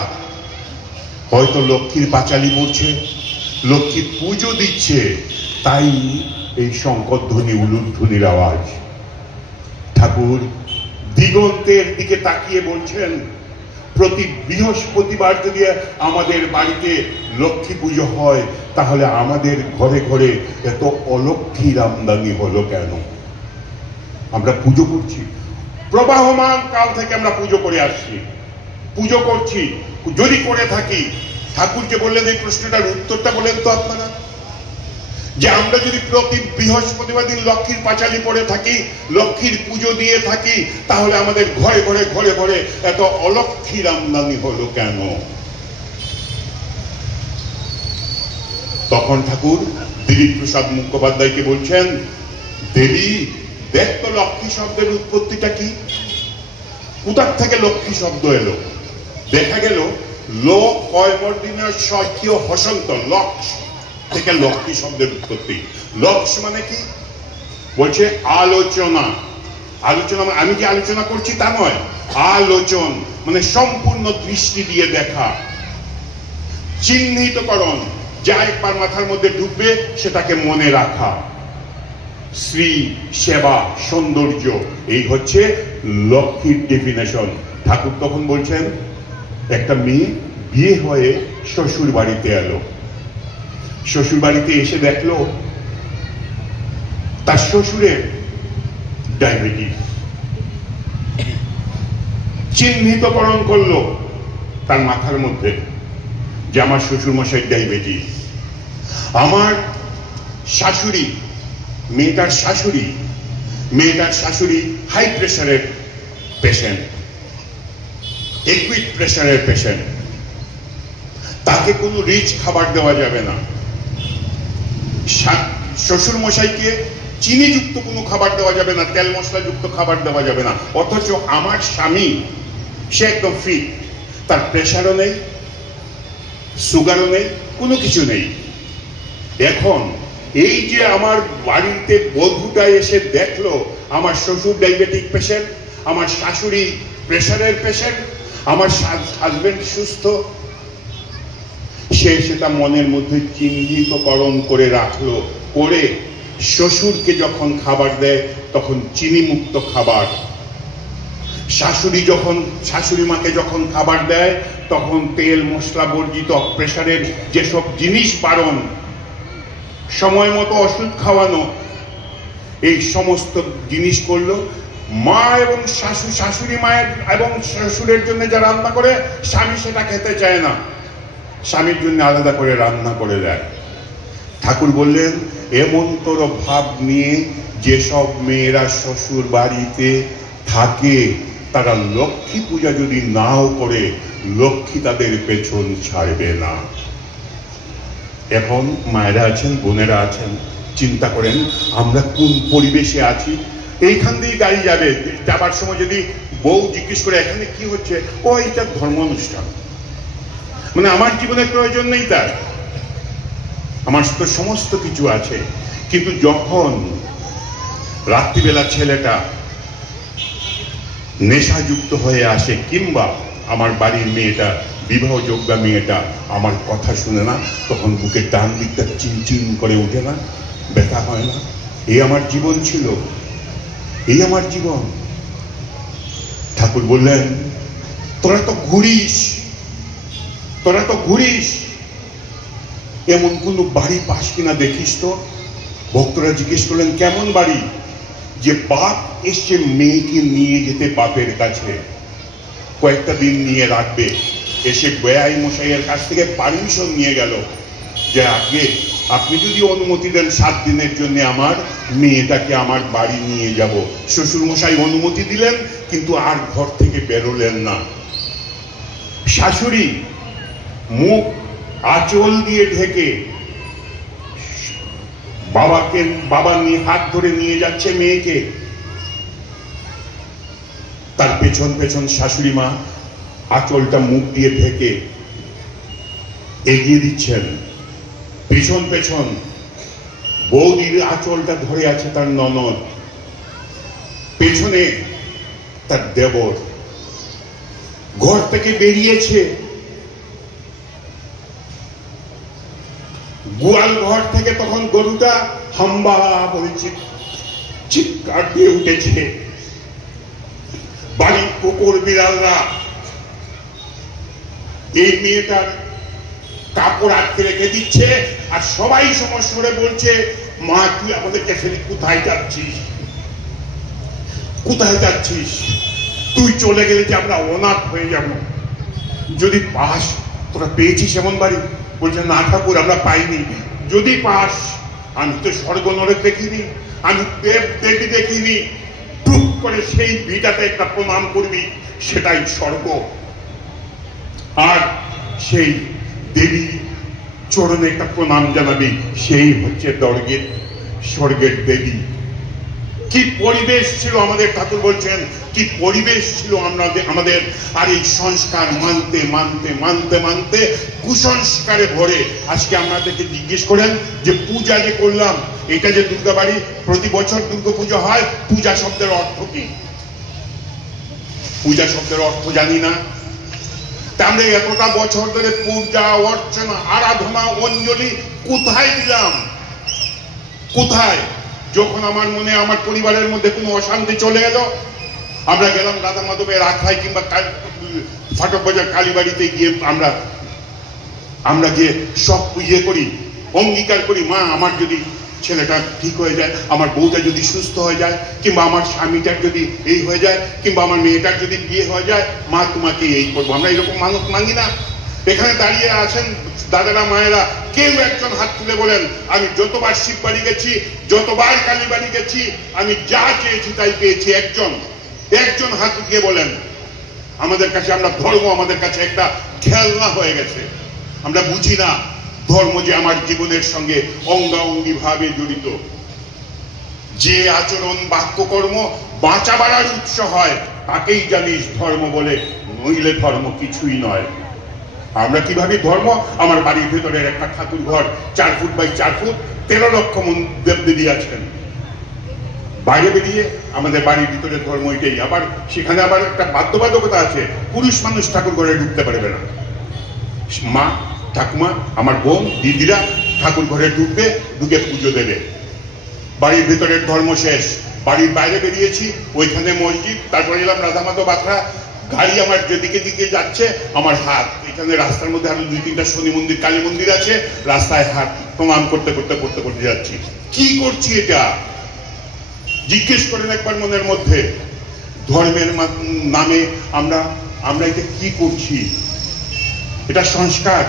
হয়তো লক্ষ্মীর পাঁচালি পড়ছে, লক্ষ্মীর পুজো দিচ্ছে, তাই এই শঙ্খধ্বনি উলুধ্বনির আওয়াজ। ঠাকুর দিগন্তের দিকে তাকিয়ে বলছেন, প্রতি বৃহস্পতিবার যদি আমাদের বাড়িতে লক্ষ্মী পুজো হয়, তাহলে আমাদের ঘরে ঘরে এত অলক্ষ্মীর আমদানি হলো কেন? আমরা পুজো করছি, প্রবাহমান কাল থেকে আমরা পুজো করে আসছি, পুজো করছি। যদি করে থাকি, ঠাকুর যে বললেন এই প্রশ্নটার উত্তরটা বলেন তো আপনারা, যে আমরা যদি প্রতি বৃহস্পতিবার দিন লক্ষ্মীর পাঁচালি পড়ে থাকি, লক্ষ্মীর পুজো দিয়ে থাকি, তাহলে আমাদের ঘরে ঘরে ঘরে ঘরে এত অলক্ষ্মীর আমদানি হলো কেন? তখন ঠাকুর দিলীপ প্রসাদ মুখোপাধ্যায়কে বলছেন, দেবী দেখ তো লক্ষ্মী শব্দের উৎপত্তিটা কি, কোথার থেকে লক্ষ্মী শব্দ এলো? দেখা গেল লোক কয়মর্দিনের স্বকীয় হসন্ত লক্ষ থেকে লক্ষ্মী শব্দের উৎপত্তি। লক্ষ মানে কি? বলছে আলোচনা। আলোচনা মানে আমি যে আলোচনা করছি তা নয়, আলোচন মানে সম্পূর্ণ দৃষ্টি দিয়ে দেখা, চিহ্নিতকরণ, যা একবার মাথার মধ্যে ঢুকবে সেটাকে মনে রাখা। শ্রী, সেবা, সৌন্দর্য, এই হচ্ছে লক্ষ্মীর ডেফিনেশন। ঠাকুর তখন বলছেন, একটা মেয়ে বিয়ে হয়ে শ্বশুর বাড়িতে এলো, শ্বশুর বাড়িতে এসে দেখলো তার শ্বশুরের ডায়াবেটিস। চিহ্নিতকরণ করলো তার মাথার মধ্যে যে আমার শ্বশুর মশাই ডায়াবেটিস। আমার শাশুড়ি, মেয়েটার শাশুড়ি হাই প্রেশারের পেশেন্ট, একুইট প্রেশারের পেশেন্ট, তাকে কোনো রিচ খাবার দেওয়া যাবে না। শ্বশুর মশাইকে চিনিযুক্ত কোনো খাবার দেওয়া যাবে না, তেল মশলাযুক্ত খাবার দেওয়া যাবে না। অথচ আমার স্বামী সে একদম ফিট, তার প্রেশারও নেই, সুগারও নেই, কোনো কিছু নেই। এখন এই যে আমার বাড়িতে বধূটা এসে দেখলো আমার শ্বশুর ডায়াবেটিক পেশেন্ট, আমার শাশুড়ি প্রেশারের পেশেন্ট, আমার হাজবেন্ড সুস্থ, সে সেটা মনের মধ্যে চিহ্নিতকরণ করে রাখলো, করে শ্বশুরকে যখন খাবার দেয় তখন চিনি মুক্ত খাবার, শাশুড়ি মাকে যখন খাবার দেয় তখন তেল মশলা বর্জিত, প্রেশারের যেসব জিনিস বারণ, সময় মতো ওষুধ খাওয়ানো, এই সমস্ত জিনিস করলো। মা এবং শাশুড়ি মায়ের এবং শ্বশুরের জন্য যা রান্না করে, স্বামী সেটা খেতে চায় না, স্বামীর জন্য আলাদা করে রান্না করে দেয়। ঠাকুর বললেন, এমন তোর ভাব নিয়ে যেসব মেয়েরা শ্বশুর বাড়িতে থাকে তারা লক্ষ্মী পূজা যদি নাও করে, লক্ষ্মী তাদের পেছন ছাড়বে না। এখন মায়েরা আছেন, বোনেরা আছেন, চিন্তা করেন আমরা কোন পরিবেশে আছি। এইখান দিয়ে গাড়ি যাবে, যাবার সময় যদি বউ জিজ্ঞেস করে এখানে কি হচ্ছে, ও এটা ধর্ম অনুষ্ঠান, মানে আমার জীবনের প্রয়োজন নেই তার, আমার তো সমস্ত কিছু আছে। কিন্তু যখন রাত্রিবেলা ছেলেটা নেশাযুক্ত হয়ে আসে, কিংবা আমার বাড়ির মেয়েটা, বিবাহযোগ্যা মেয়েটা আমার কথা শুনে না, তখন বুকের ডান দিকটা চিনচিন করে ওঠে না, ব্যথা হয় না? এই আমার জীবন ছিল, এই আমার জীবন। ঠাকুর বললেন, তোরা তো ঘুরিস, এমন কোন বাড়ি পাস কিনা দেখিস তো। ভক্তরা জিজ্ঞেস করলেন, কেমন বাড়ি? যে বাপ এসছে মেয়েকে নিয়ে যেতে বাপের কাছে, কয়েকটা দিন নিয়ে রাখবে। এসে বেআই মশাইয়ের কাছ থেকে পারমিশন নিয়ে গেল যে আগে আপনি যদি অনুমতি দেন 7 দিনের জন্য আমার মেয়েটাকে আমার বাড়ি নিয়ে যাব। শ্বশুর মশাই অনুমতি দিলেন, কিন্তু আর ঘর থেকে বেরোলেন না। শাশুড়ি মুখ আঁচল দিয়ে ঢেকে বাবা নিয়ে হাত ধরে নিয়ে যাচ্ছে মেয়েকে। তার পেছন পেছন শাশুড়ি মা আঁচলটা মুখ দিয়ে ঢেকে এগিয়ে দিচ্ছেন। পেছন পেছন বৌদির আঁচলটা ধরে আছে তার ননদ, পেছনে তার দেবর। ঘর থেকে বেরিয়েছে, গোয়াল ঘর থেকে তখন গরুটা হাম্বা বলে চিৎকার দিয়ে উঠেছে। বাড়ির কুকুর বিড়ালরা এই মেয়েটার কাপড় আটকে রেখে দিচ্ছে, আর সবাই সমস্যা বলছে, মা তুই আমাদেরকে ফেলে কোথায় যাচ্ছিস, কোথায় যাচ্ছিস? তুই চলে গেলে যে আমরা অনাথ হয়ে যাব। যদি পাস, তোরা পেয়েছিস এমন বাড়ি? বলছে না ঠাকুর, আমরা পাইনি। যদি পাস, আমি তো স্বর্গ নরক দেখিনি, আমি দেব দেবী দেখিনি। টুক করে সেই ভিটাতে একটা প্রণাম করবি, সেটাই স্বর্গ। আর সেই দেবী চরণে একটা প্রণাম জানাবি, সেই হচ্ছে স্বর্গের দেবী। কি পরিবেশ ছিল আমাদের, ঠাকুর বলছেন কি পরিবেশ ছিল আমাদের। আর এই সংস্কার মানতে মানতে মানতে মানতে কুসংস্কারে ভরে আজকে আমাদেরকে জিজ্ঞেস করেন যে পূজা যে করলাম, এটা যে দুর্গা বাড়ি প্রতি বছর দুর্গা পুজো হয়, পূজা শব্দের অর্থ কি? পূজা শব্দের অর্থ জানি না। আমরা এতটা বছর ধরে পূজা অর্চনা আরাধনা অঞ্জলি কোথায় দিলাম? কোথায়? যখন আমার মনে আমার পরিবারের মধ্যে কোনো অশান্তি চলে এলো, আমরা গেলাম রাধা মাধবের আখড়ায় কিংবা ফাটক বাজার কালীবাড়িতে গিয়ে আমরা গিয়ে সব ইয়ে করি, অঙ্গীকার করি, মা আমার যদি ছেলেটা ঠিক হয়ে যায়, আমার বউটা যদি সুস্থ হয়ে যায়, কিংবা আমার স্বামীটার যদি এই হয়ে যায়, কিংবা আমার মেয়েটার যদি বিয়ে হয়ে যায়, মা তোমাকে এই করবো। আমরা এরকম মানত মাঙ্গি না? এখানে দাঁড়িয়ে আছেন দাদারা মায়েরা, কেউ একজন হাত তুলে বলেন আমি যতবার শিব বাড়ি গেছি, যতবার কালী বাড়ি গেছি, আমি যা চেয়েছি তাই পেয়েছি? একজন হাত উঠিয়ে বলেন। আমাদের কাছে আমরা ধর্ম আমাদের কাছে একটা খেলনা হয়ে গেছে। আমরা বুঝি না ধর্ম যে আমার জীবনের সঙ্গে অঙ্গাঙ্গি ভাবে জড়িত। যে আচরণ বাক্যকর্ম বাঁচা বাড়ার উৎস হয়, তাকেই জানিস ধর্ম বলে, নইলে ধর্ম কিছুই নয়। আমরা কিভাবে ধর্ম? আমার বাড়ির ভেতরের একটা ঠাকুর ঘর 4 ফুট বাই 4 ফুট, 13 লক্ষ দেবদেবী আছেন। বাইরে বেরিয়ে আমাদের বাড়ির ভিতরে ধর্ম এটাই। আবার সেখানে আবার একটা বাধ্যবাধকতা আছে, পুরুষ মানুষ ঠাকুর ঘরে ঢুকতে পারবে না। মা ঠাকুমা আমার বোন দিদিরা ঠাকুর ঘরে ঢুকবে, ঢুকে পুজো দেবে। বাড়ির ভিতরের ধর্ম শেষ। বাড়ির বাইরে বেরিয়েছি, ওইখানে মসজিদ, তারপরে এলাম রাধা মাধব আখড়া। গাড়ি আমার যেদিকে দিকে যাচ্ছে, আমার হাত এখানে রাস্তার মধ্যে আরো 2-3টা শনি মন্দির কালী মন্দির আছে, রাস্তায় হাত প্রণাম করতে করতে করতে করতে যাচ্ছি। কি করছি এটা? জিজ্ঞেস করেন একবার মনের মধ্যে। ধর্মের নামে আমরা এটা কি করছি? এটা সংস্কার।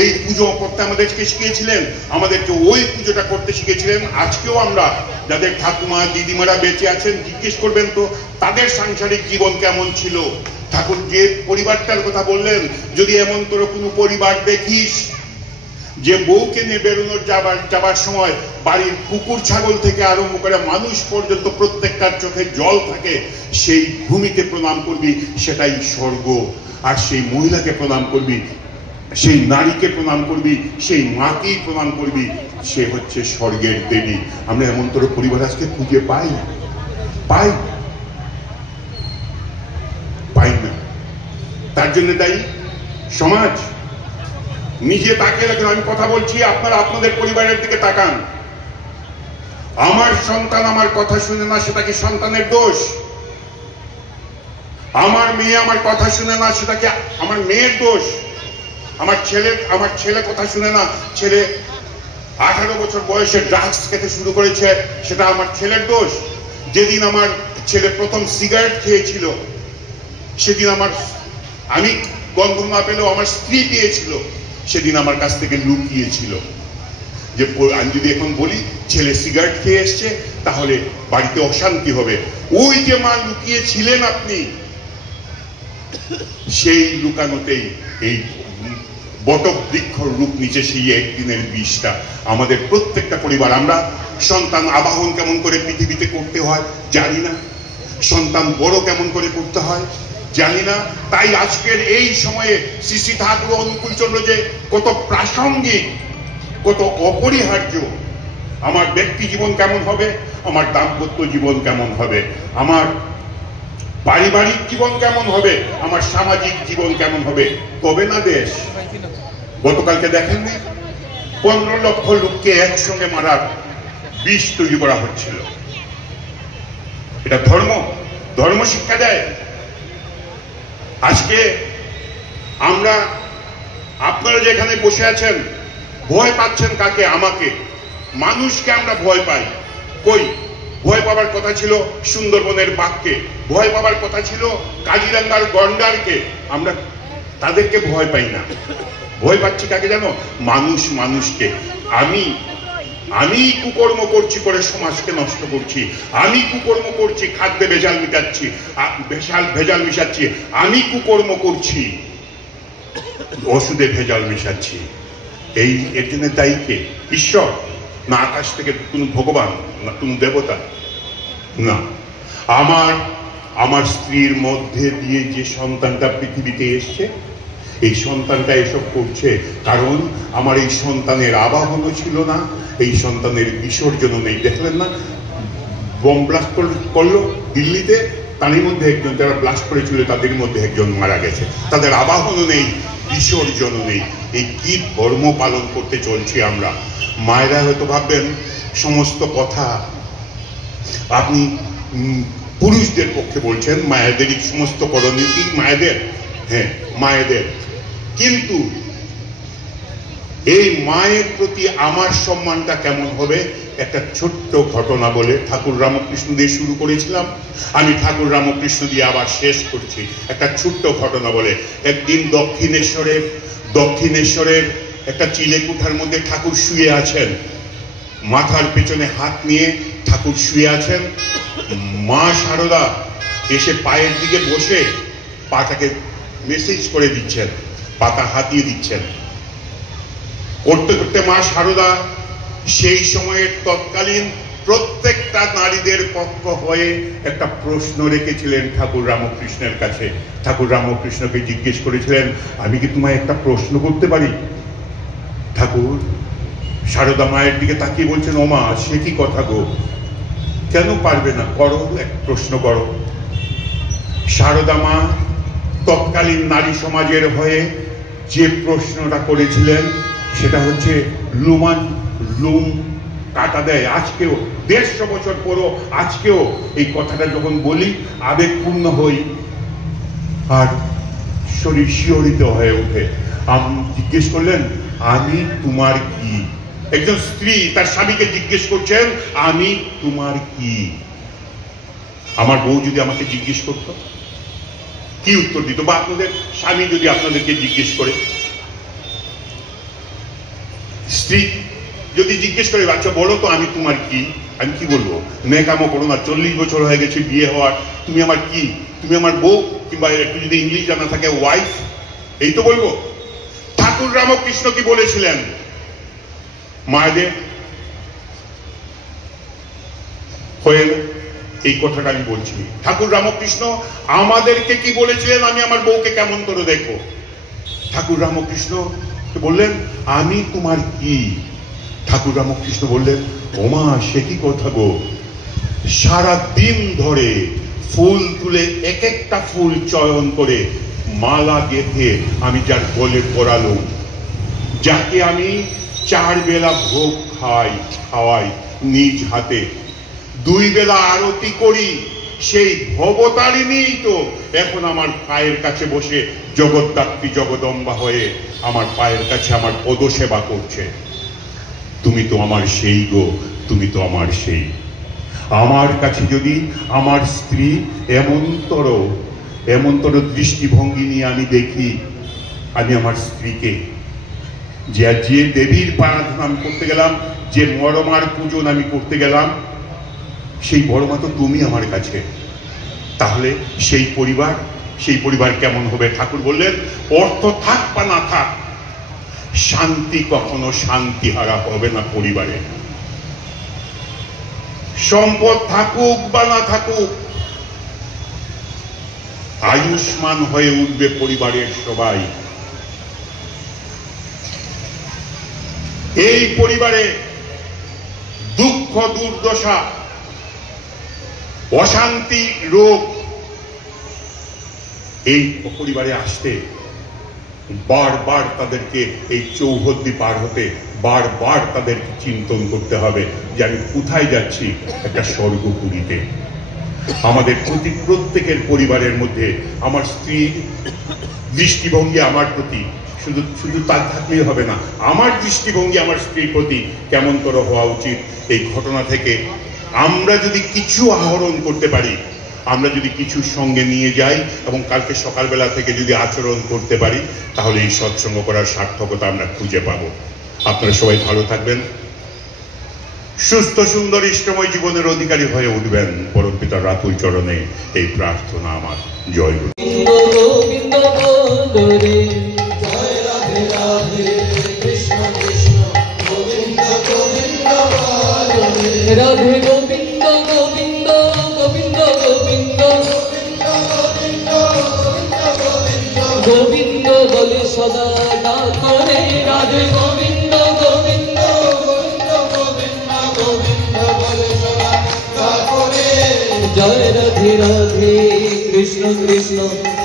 এই পুজো করতে আমাদেরকে শিখিয়েছিলেন, আমাদেরকে ওই পুজোটা করতে শিখেছিলেন। আজকেও আমরা যাদের ঠাকুমা দিদিমারা বেঁচে আছেন, জিজ্ঞেস করবেন তো তাদের সাংসারিক জীবন কেমন ছিল। ঠাকুর যে পরিবারটার কথা বললেন, যদি এমন তোর কোনো পরিবার দেখিস যে বউকে নিয়ে বেরোনোর যাবার সময় বাড়ির কুকুর ছাগল থেকে আরম্ভ করে মানুষ পর্যন্ত প্রত্যেকটার চোখে জল থাকে, সেই ভূমিকে প্রণাম করবি, সেটাই স্বর্গ। আর সেই মহিলাকে প্রণাম করবি, সেই নারীকে প্রণাম করবি, সেই মাকেই প্রণাম করবি, সে হচ্ছে স্বর্গের দেবী। আমরা এমন তোর পরিবার আজকে খুঁজে পাই না। তার জন্য দায়ী সমাজ। নিজে তাকিয়ে রাখেন। আমি কথা বলছি, আপনারা আপনাদের পরিবারের দিকে তাকান। আমার সন্তান আমার কথা শুনে না, সেটা কি সন্তানের দোষ? আমার মেয়ে আমার কথা শুনে না, সেটা কি আমার মেয়ের দোষ? আমার ছেলে কথা শুনে না, ছেলে 18 বছর বয়সে ড্রাগস খেতে শুরু করেছে, সেটা আমার ছেলের দোষ? যেদিন আমার ছেলে প্রথম সিগারেট খেয়েছিল, সেদিন আমি গন্ধ না পেলেও আমার স্ত্রী পেয়েছিল, সেদিন আমার কাছ থেকে লুকিয়েছিল যে আমি যদি এখন বলি ছেলে সিগারেট খেয়ে এসছে তাহলে বাড়িতে অশান্তি হবে। ওই যে মা লুকিয়েছিলেন আপনি, সেই লুকানোতেই এই বটবৃক্ষর রূপ নিচে সেই একদিনের বিষটা আমাদের প্রত্যেকটা পরিবার। আমরা সন্তান আবাহন কেমন করে পৃথিবীতে করতে হয় জানি না, সন্তান বড় কেমন করে করতে হয় জানি না। তাই আজকের এই সময়ে শ্রী শ্রী ঠাকুর অনুকূলচন্দ্র যে কত প্রাসঙ্গিক, কত অপরিহার্য। আমার ব্যক্তি জীবন কেমন হবে, আমার দাম্পত্য জীবন কেমন হবে, আমার পারিবারিক জীবন কেমন হবে, আমার সামাজিক জীবন কেমন হবে, তবে না দেশ। গতকালকে দেখেননি 15 লক্ষ লোককে একসঙ্গে মারার বিষ তৈরি করা হচ্ছিল। এটা ধর্ম শিক্ষা দেয়। আজকে আপনারা যেখানে বসে আছেন ভয় পাচ্ছেন কাকে? আমাকে, মানুষকে আমরা ভয় পাই। কই, ভয় পাবার কথা ছিল সুন্দরবনের বাঘকে, ভয় পাবার কথা ছিল কাজিরাঙ্গার গন্ডারকে, আমরা তাদেরকে ভয় পাই না। ভয় পাচ্ছি কাকে জানো? মানুষকে। আমি কুকর্ম করছি করে সমাজকে নষ্ট করছি, আমি কুকর্ম করছি খাদ্যে ভেজাল মিশাচ্ছি, আমি কুকর্ম করছি ওষুধে ভেজাল মিশাচ্ছি। এর জন্য দায়ী কে? ঈশ্বর না আকাশ থেকে কোন ভগবান না কোন দেবতা? না, আমার স্ত্রীর মধ্যে দিয়ে যে সন্তানটা পৃথিবীতে এসছে, এই সন্তানটা এসব করছে কারণ আমার এই সন্তানের আবাহনও ছিল না, এই সন্তানের বিসর্জনও নেই। দেখলেন না বম ব্লাস্ট করলো দিল্লিতে, তারই মধ্যে একজন, যারা ব্লাস্ট করেছিল তাদের মধ্যে একজন মারা গেছে, তাদের আবাহনও নেই, বিসর্জনও নেই। এই কি ধর্ম পালন করতে চলছি আমরা? মায়েরা হয়তো ভাববেন সমস্ত কথা আপনি পুরুষদের পক্ষে বলছেন, মায়েদেরই সমস্ত করণীয় কি মায়েদের? হ্যাঁ, মায়েদের। কিন্তু এই মায়ের প্রতি আমার সম্মানটা কেমন হবে? একটা ছোট্ট ঘটনা বলে ঠাকুর রামকৃষ্ণ দিয়ে শুরু করেছিলাম, আমি ঠাকুর রামকৃষ্ণ দিয়ে আবার শেষ করছি। একটা ছোট্ট ঘটনা বলে, একদিন দক্ষিণেশ্বরের একটা চিলেকুঠার মধ্যে ঠাকুর শুয়ে আছেন, মাথার পেছনে হাত নিয়ে ঠাকুর শুয়ে আছেন। মা শারদা এসে পায়ের দিকে বসে পাটাকে মেসেজ করে দিচ্ছেন, পাতা হাতিয়ে দিচ্ছেন। করতে করতে মা শারদা সেই সময়ের তৎকালীন প্রত্যেকটা নারীদের পক্ষ হয়ে একটা প্রশ্ন রেখেছিলেন ঠাকুর রামকৃষ্ণের কাছে। ঠাকুর রামকৃষ্ণকে জিজ্ঞেস করেছিলেন, আমি কি তোমায় একটা প্রশ্ন করতে পারি? ঠাকুর শারদা মায়ের দিকে তাকিয়ে বলছেন, ও মা, সে কি কথা গো, কেন পারবে না, করো, এক প্রশ্ন করো। শারদা মা তৎকালীন নারী সমাজের হয়ে যে প্রশ্নটা করেছিলেন সেটা হচ্ছে লুম কাটা দেয়। আজকেও 150 বছর পরও আজকেও এই কথাটা যখন বলি আবেগপূর্ণ হই আর শরীর শিহরিত হয়ে ওঠে। জিজ্ঞেস করলেন, আমি তোমার কি? একজন স্ত্রী তার স্বামীকে জিজ্ঞেস করছেন, আমি তোমার কি? আমার বউ যদি আমাকে জিজ্ঞেস করতো কি উত্তর দিত? বা আপনাদের স্বামী যদি আপনাদেরকে জিজ্ঞেস করে, স্ত্রী যদি জিজ্ঞেস করে, আচ্ছা বলো তো আমি তোমার কি? আমি কি বলবো? নেকামো করো না, 40 বছর হয়ে গেছে বিয়ে হওয়ার, তুমি আমার কি? তুমি আমার বউ, কিংবা একটু যদি ইংলিশ জানা থাকে ওয়াইফ, এই তো বলবো। ঠাকুর রামকৃষ্ণ কি বলেছিলেন মায়েদের? হয়ে এই কথাটা আমি বলছি, ঠাকুর রামকৃষ্ণ আমাদেরকে কি বলেছিলেন আমি আমার বউকে কেমন করে দেখবো? ঠাকুর রামকৃষ্ণ বললেন, আমি তোমার কি? ঠাকুর রামকৃষ্ণ বললেন, ওমা, সে কি কথা গো, সারা দিন ধরে ফুল তুলে এক একটা ফুল চয়ন করে মালা গেঁথে আমি যার গলে পরালুম, যাকে আমি 4 বেলা ভোগ খাওয়াই নিজ হাতে, 2 বেলা আরতি করি, সেই ভবতারিণী তো এখন আমার পায়ের কাছে বসে জগদ্ধাত্রী জগদম্বা হয়ে আমার পায়ের কাছে আমার পদসেবা করছে। তুমি তো আমার সেই গো, তুমি তো আমার সেই। আমার কাছে যদি আমার স্ত্রী এমনতর এমনতর দৃষ্টিভঙ্গি নিয়ে আমি দেখি, আমি আমার স্ত্রীকে যে দেবীর আরাধনা আমি করতে গেলাম, যে মরমার পূজন আমি করতে গেলাম, সেই বড়মা তো তুমি আমার কাছে। তাহলে সেই পরিবার কেমন হবে? ঠাকুর বললেন, অর্থ থাক বা না থাক, শান্তি কখনো শান্তিহারা হবে না পরিবারে। সম্পদ থাকুক বা না থাকুক, আয়ুষ্মান হয়ে উঠবে পরিবারের সবাই। এই পরিবারে দুঃখ, দুর্দশা, অশান্তি, রোগ এই পরিবারে আসতে বারবার তাদেরকে এই চৌহদ্দি পার হতে বারবার তাদের চিন্তন করতে হবে যে আমি কোথায় যাচ্ছি, একটা স্বর্গপুরীতে। আমাদের প্রত্যেকের পরিবারের মধ্যে আমার স্ত্রীর দৃষ্টিভঙ্গি আমার প্রতি শুধু তার থাকলেই হবে না, আমার দৃষ্টিভঙ্গি আমার স্ত্রীর প্রতি কেমন করে হওয়া উচিত। এই ঘটনা থেকে আমরা যদি কিছু আহরণ করতে পারি, আমরা যদি কিছু সঙ্গে নিয়ে যাই এবং কালকে সকালবেলা থেকে যদি আচরণ করতে পারি, তাহলে এই সৎসঙ্গ করার সার্থকতা আমরা খুঁজে পাবো। আপনারা সবাই ভালো থাকবেন, সুস্থ সুন্দর ইষ্টময় জীবনের অধিকারী হয়ে উঠবেন। পরম পিতার রাতুল চরণে এই প্রার্থনা আমার। জয় গুরু। রাধে গোবিন্দ গোবিন্দ গোবিন্দ গোবিন্দ গোবিন্দ বলে সদা না করে, রাধে গোবিন্দ গোবিন্দ গোবিন্দ গোবিন্দ বলে সদা না করে। জয় রাধে রাধে কৃষ্ণ কৃষ্ণ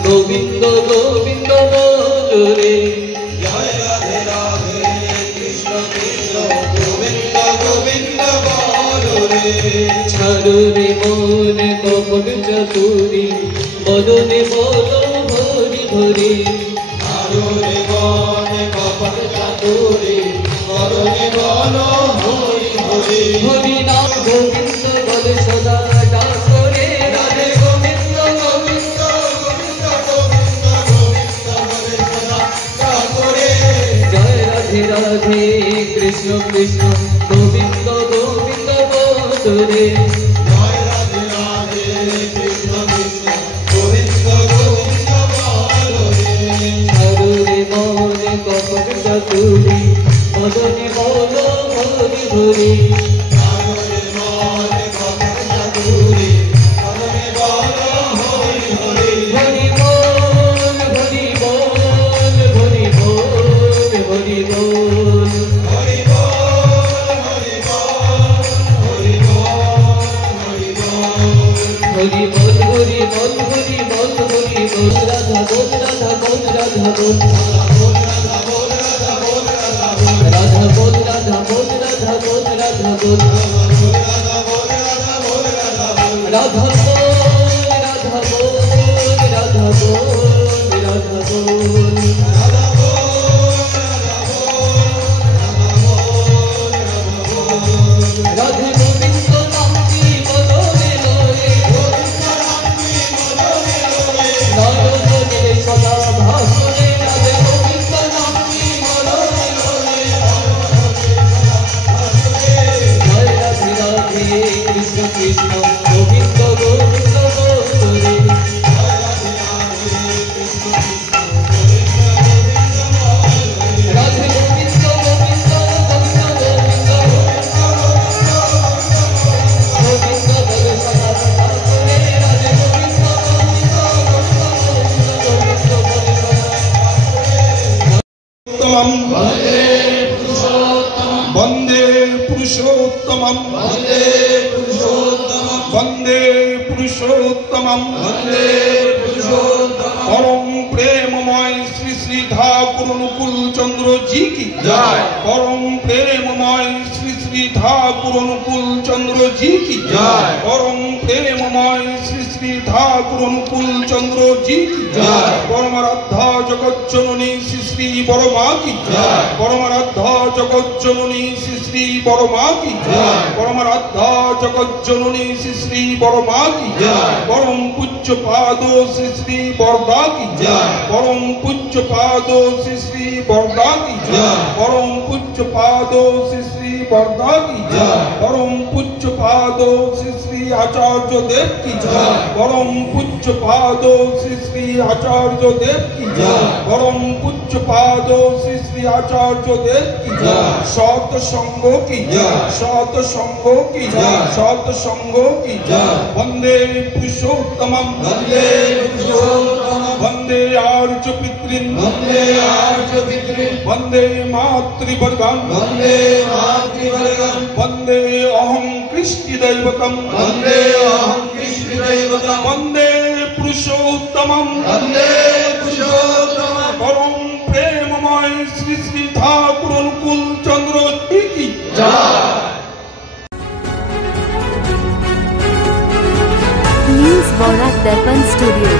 গোবিন্দ গোবিন্দ বলো রে। জয় রাধে রাধে কৃষ্ণ কৃষ্ণ গোবিন্দ গোবিন্দ বলো রে। ছাড়ো রে মন কপট চতুরি, বদনে বলো হরি হরি। ছাড়ো রে মন কপট চতুরি, বদনে বলো হরি হরি। হরি নাম গোবিন্দ বলে সদা ডাকো রে, রাধে গোবিন্দ গোবিন্দ গোবিন্দ গোবিন্দ গোবিন্দ বলে সদা ডাকো রে। জয় রাধে রাধে কৃষ্ণ কৃষ্ণ গোবিন্দ গোবিন্দ বলো রে। জয় রাধে রাধে কৃষ্ণ কৃষ্ণ গোবিন্দ গোবিন্দ বলো রে। ছাড়ো রে মন কপট চতুরি, বদনে বলো হরি হরি। ছাড়ো রে মন কপট চতুরি, বদনে বলো হরি হরি। হরি বল হরি বল হরি বল হরি বল। হরি বল হরি বল হরি বল হরি বল। হরি বল হরি বল হরি বল হরি বল। রাধা বল রাধা বল রাধা বল রাধা বল রাধা বল রাধা বল রাধা বল রাধা বল রাধা বল রাধা বল রাধা বল রাধা বল রাধা বল রাধা বল রাধা বল রাধা বল রাধা বল রাধা বল। রাধে গোবিন্দ নাম কি বলো রে লোরে, গোবিন্দ নাম কি বলো রে লোরে। নয়নে সদা ভাসরে, রাধে গোবিন্দ নাম কি বলো রে লোরে। জয় রাধে রাধে কৃষ্ণ কৃষ্ণ গোবিন্দ গোবিন্দ বলো রে। রাধে গোবিন্দ গোবিন্দ গোবিন্দ গোবিন্দ গোবিন্দ বলে সদা ডাকো রে, রাধে গোবিন্দ গোবিন্দ গোবিন্দ গোবিন্দ বলে সদা বন্দে পুরুষোত্তমম বন্দে পুরুষোত্তমম বন্দে পুরুষোত্তমম বন্দে পুরুষোত্তমম। পরম প্রেমময় শ্রী শ্রী ঠাকুর অনুকূল চন্দ্র জি কি জয়। পরম প্রেমময় শ্রী শ্রী ঠাকুর অনুকূল চন্দ্র জি কি জয়। পরম প্রেমময় শ্রী শ্রী শ্রী ঠাকুর অনুকূল চন্দ্র জি কি জয়। পরমারাধ্যা জগৎ জননী শ্রী শ্রী বড় মা কি জয়। পরমারাধ্যা জগৎ জননী শ্রী শ্রী বড় মা কি জয়। পরমারাধ্যা জগৎ জননী শ্রী শ্রী বড় মা কি জয়। পরম পূজ্য পাদ শ্রী শ্রী বরদা কি জয়। পরম পূজ্য পাদ শ্রী শ্রী বরদা কি জয়। পরম পূজ্য পাদ শ্রী শ্রী বরদা কি জয়। পরম পূজ্য পাদ শ্রী শ্রী আচার্য দেব কি জয়। পরম পূজ্য পাদ শ্রী শ্রী আচার্য দেব কি জয়। পরম পূজ্য পাদ শ্রী শ্রী আচার্য দেব কি জয়। সত সঙ্গ কি জয়। সত সঙ্গ কি জয়। সত সঙ্গ কি জয়। বন্দে পুরুষোত্তমম বন্দে পুরুষোত্তমম বন্দে আর্য পিতৃন বন্দে আর্য পিতৃন বন্দে মাতৃবর্গম বন্দে মাতৃবর্গম বন্দে অহং কৃষ্টি দৈবতম বন্দে অহং কৃষ্ণদৈবতম বন্দে পুরুষোত্তমম বন্দে পুরুষোত্তমম পরম প্রেমময় শ্রী শ্রী ঠাকুর অনুকূল চন্দ্র কি জয়। News Borak Darpan Studio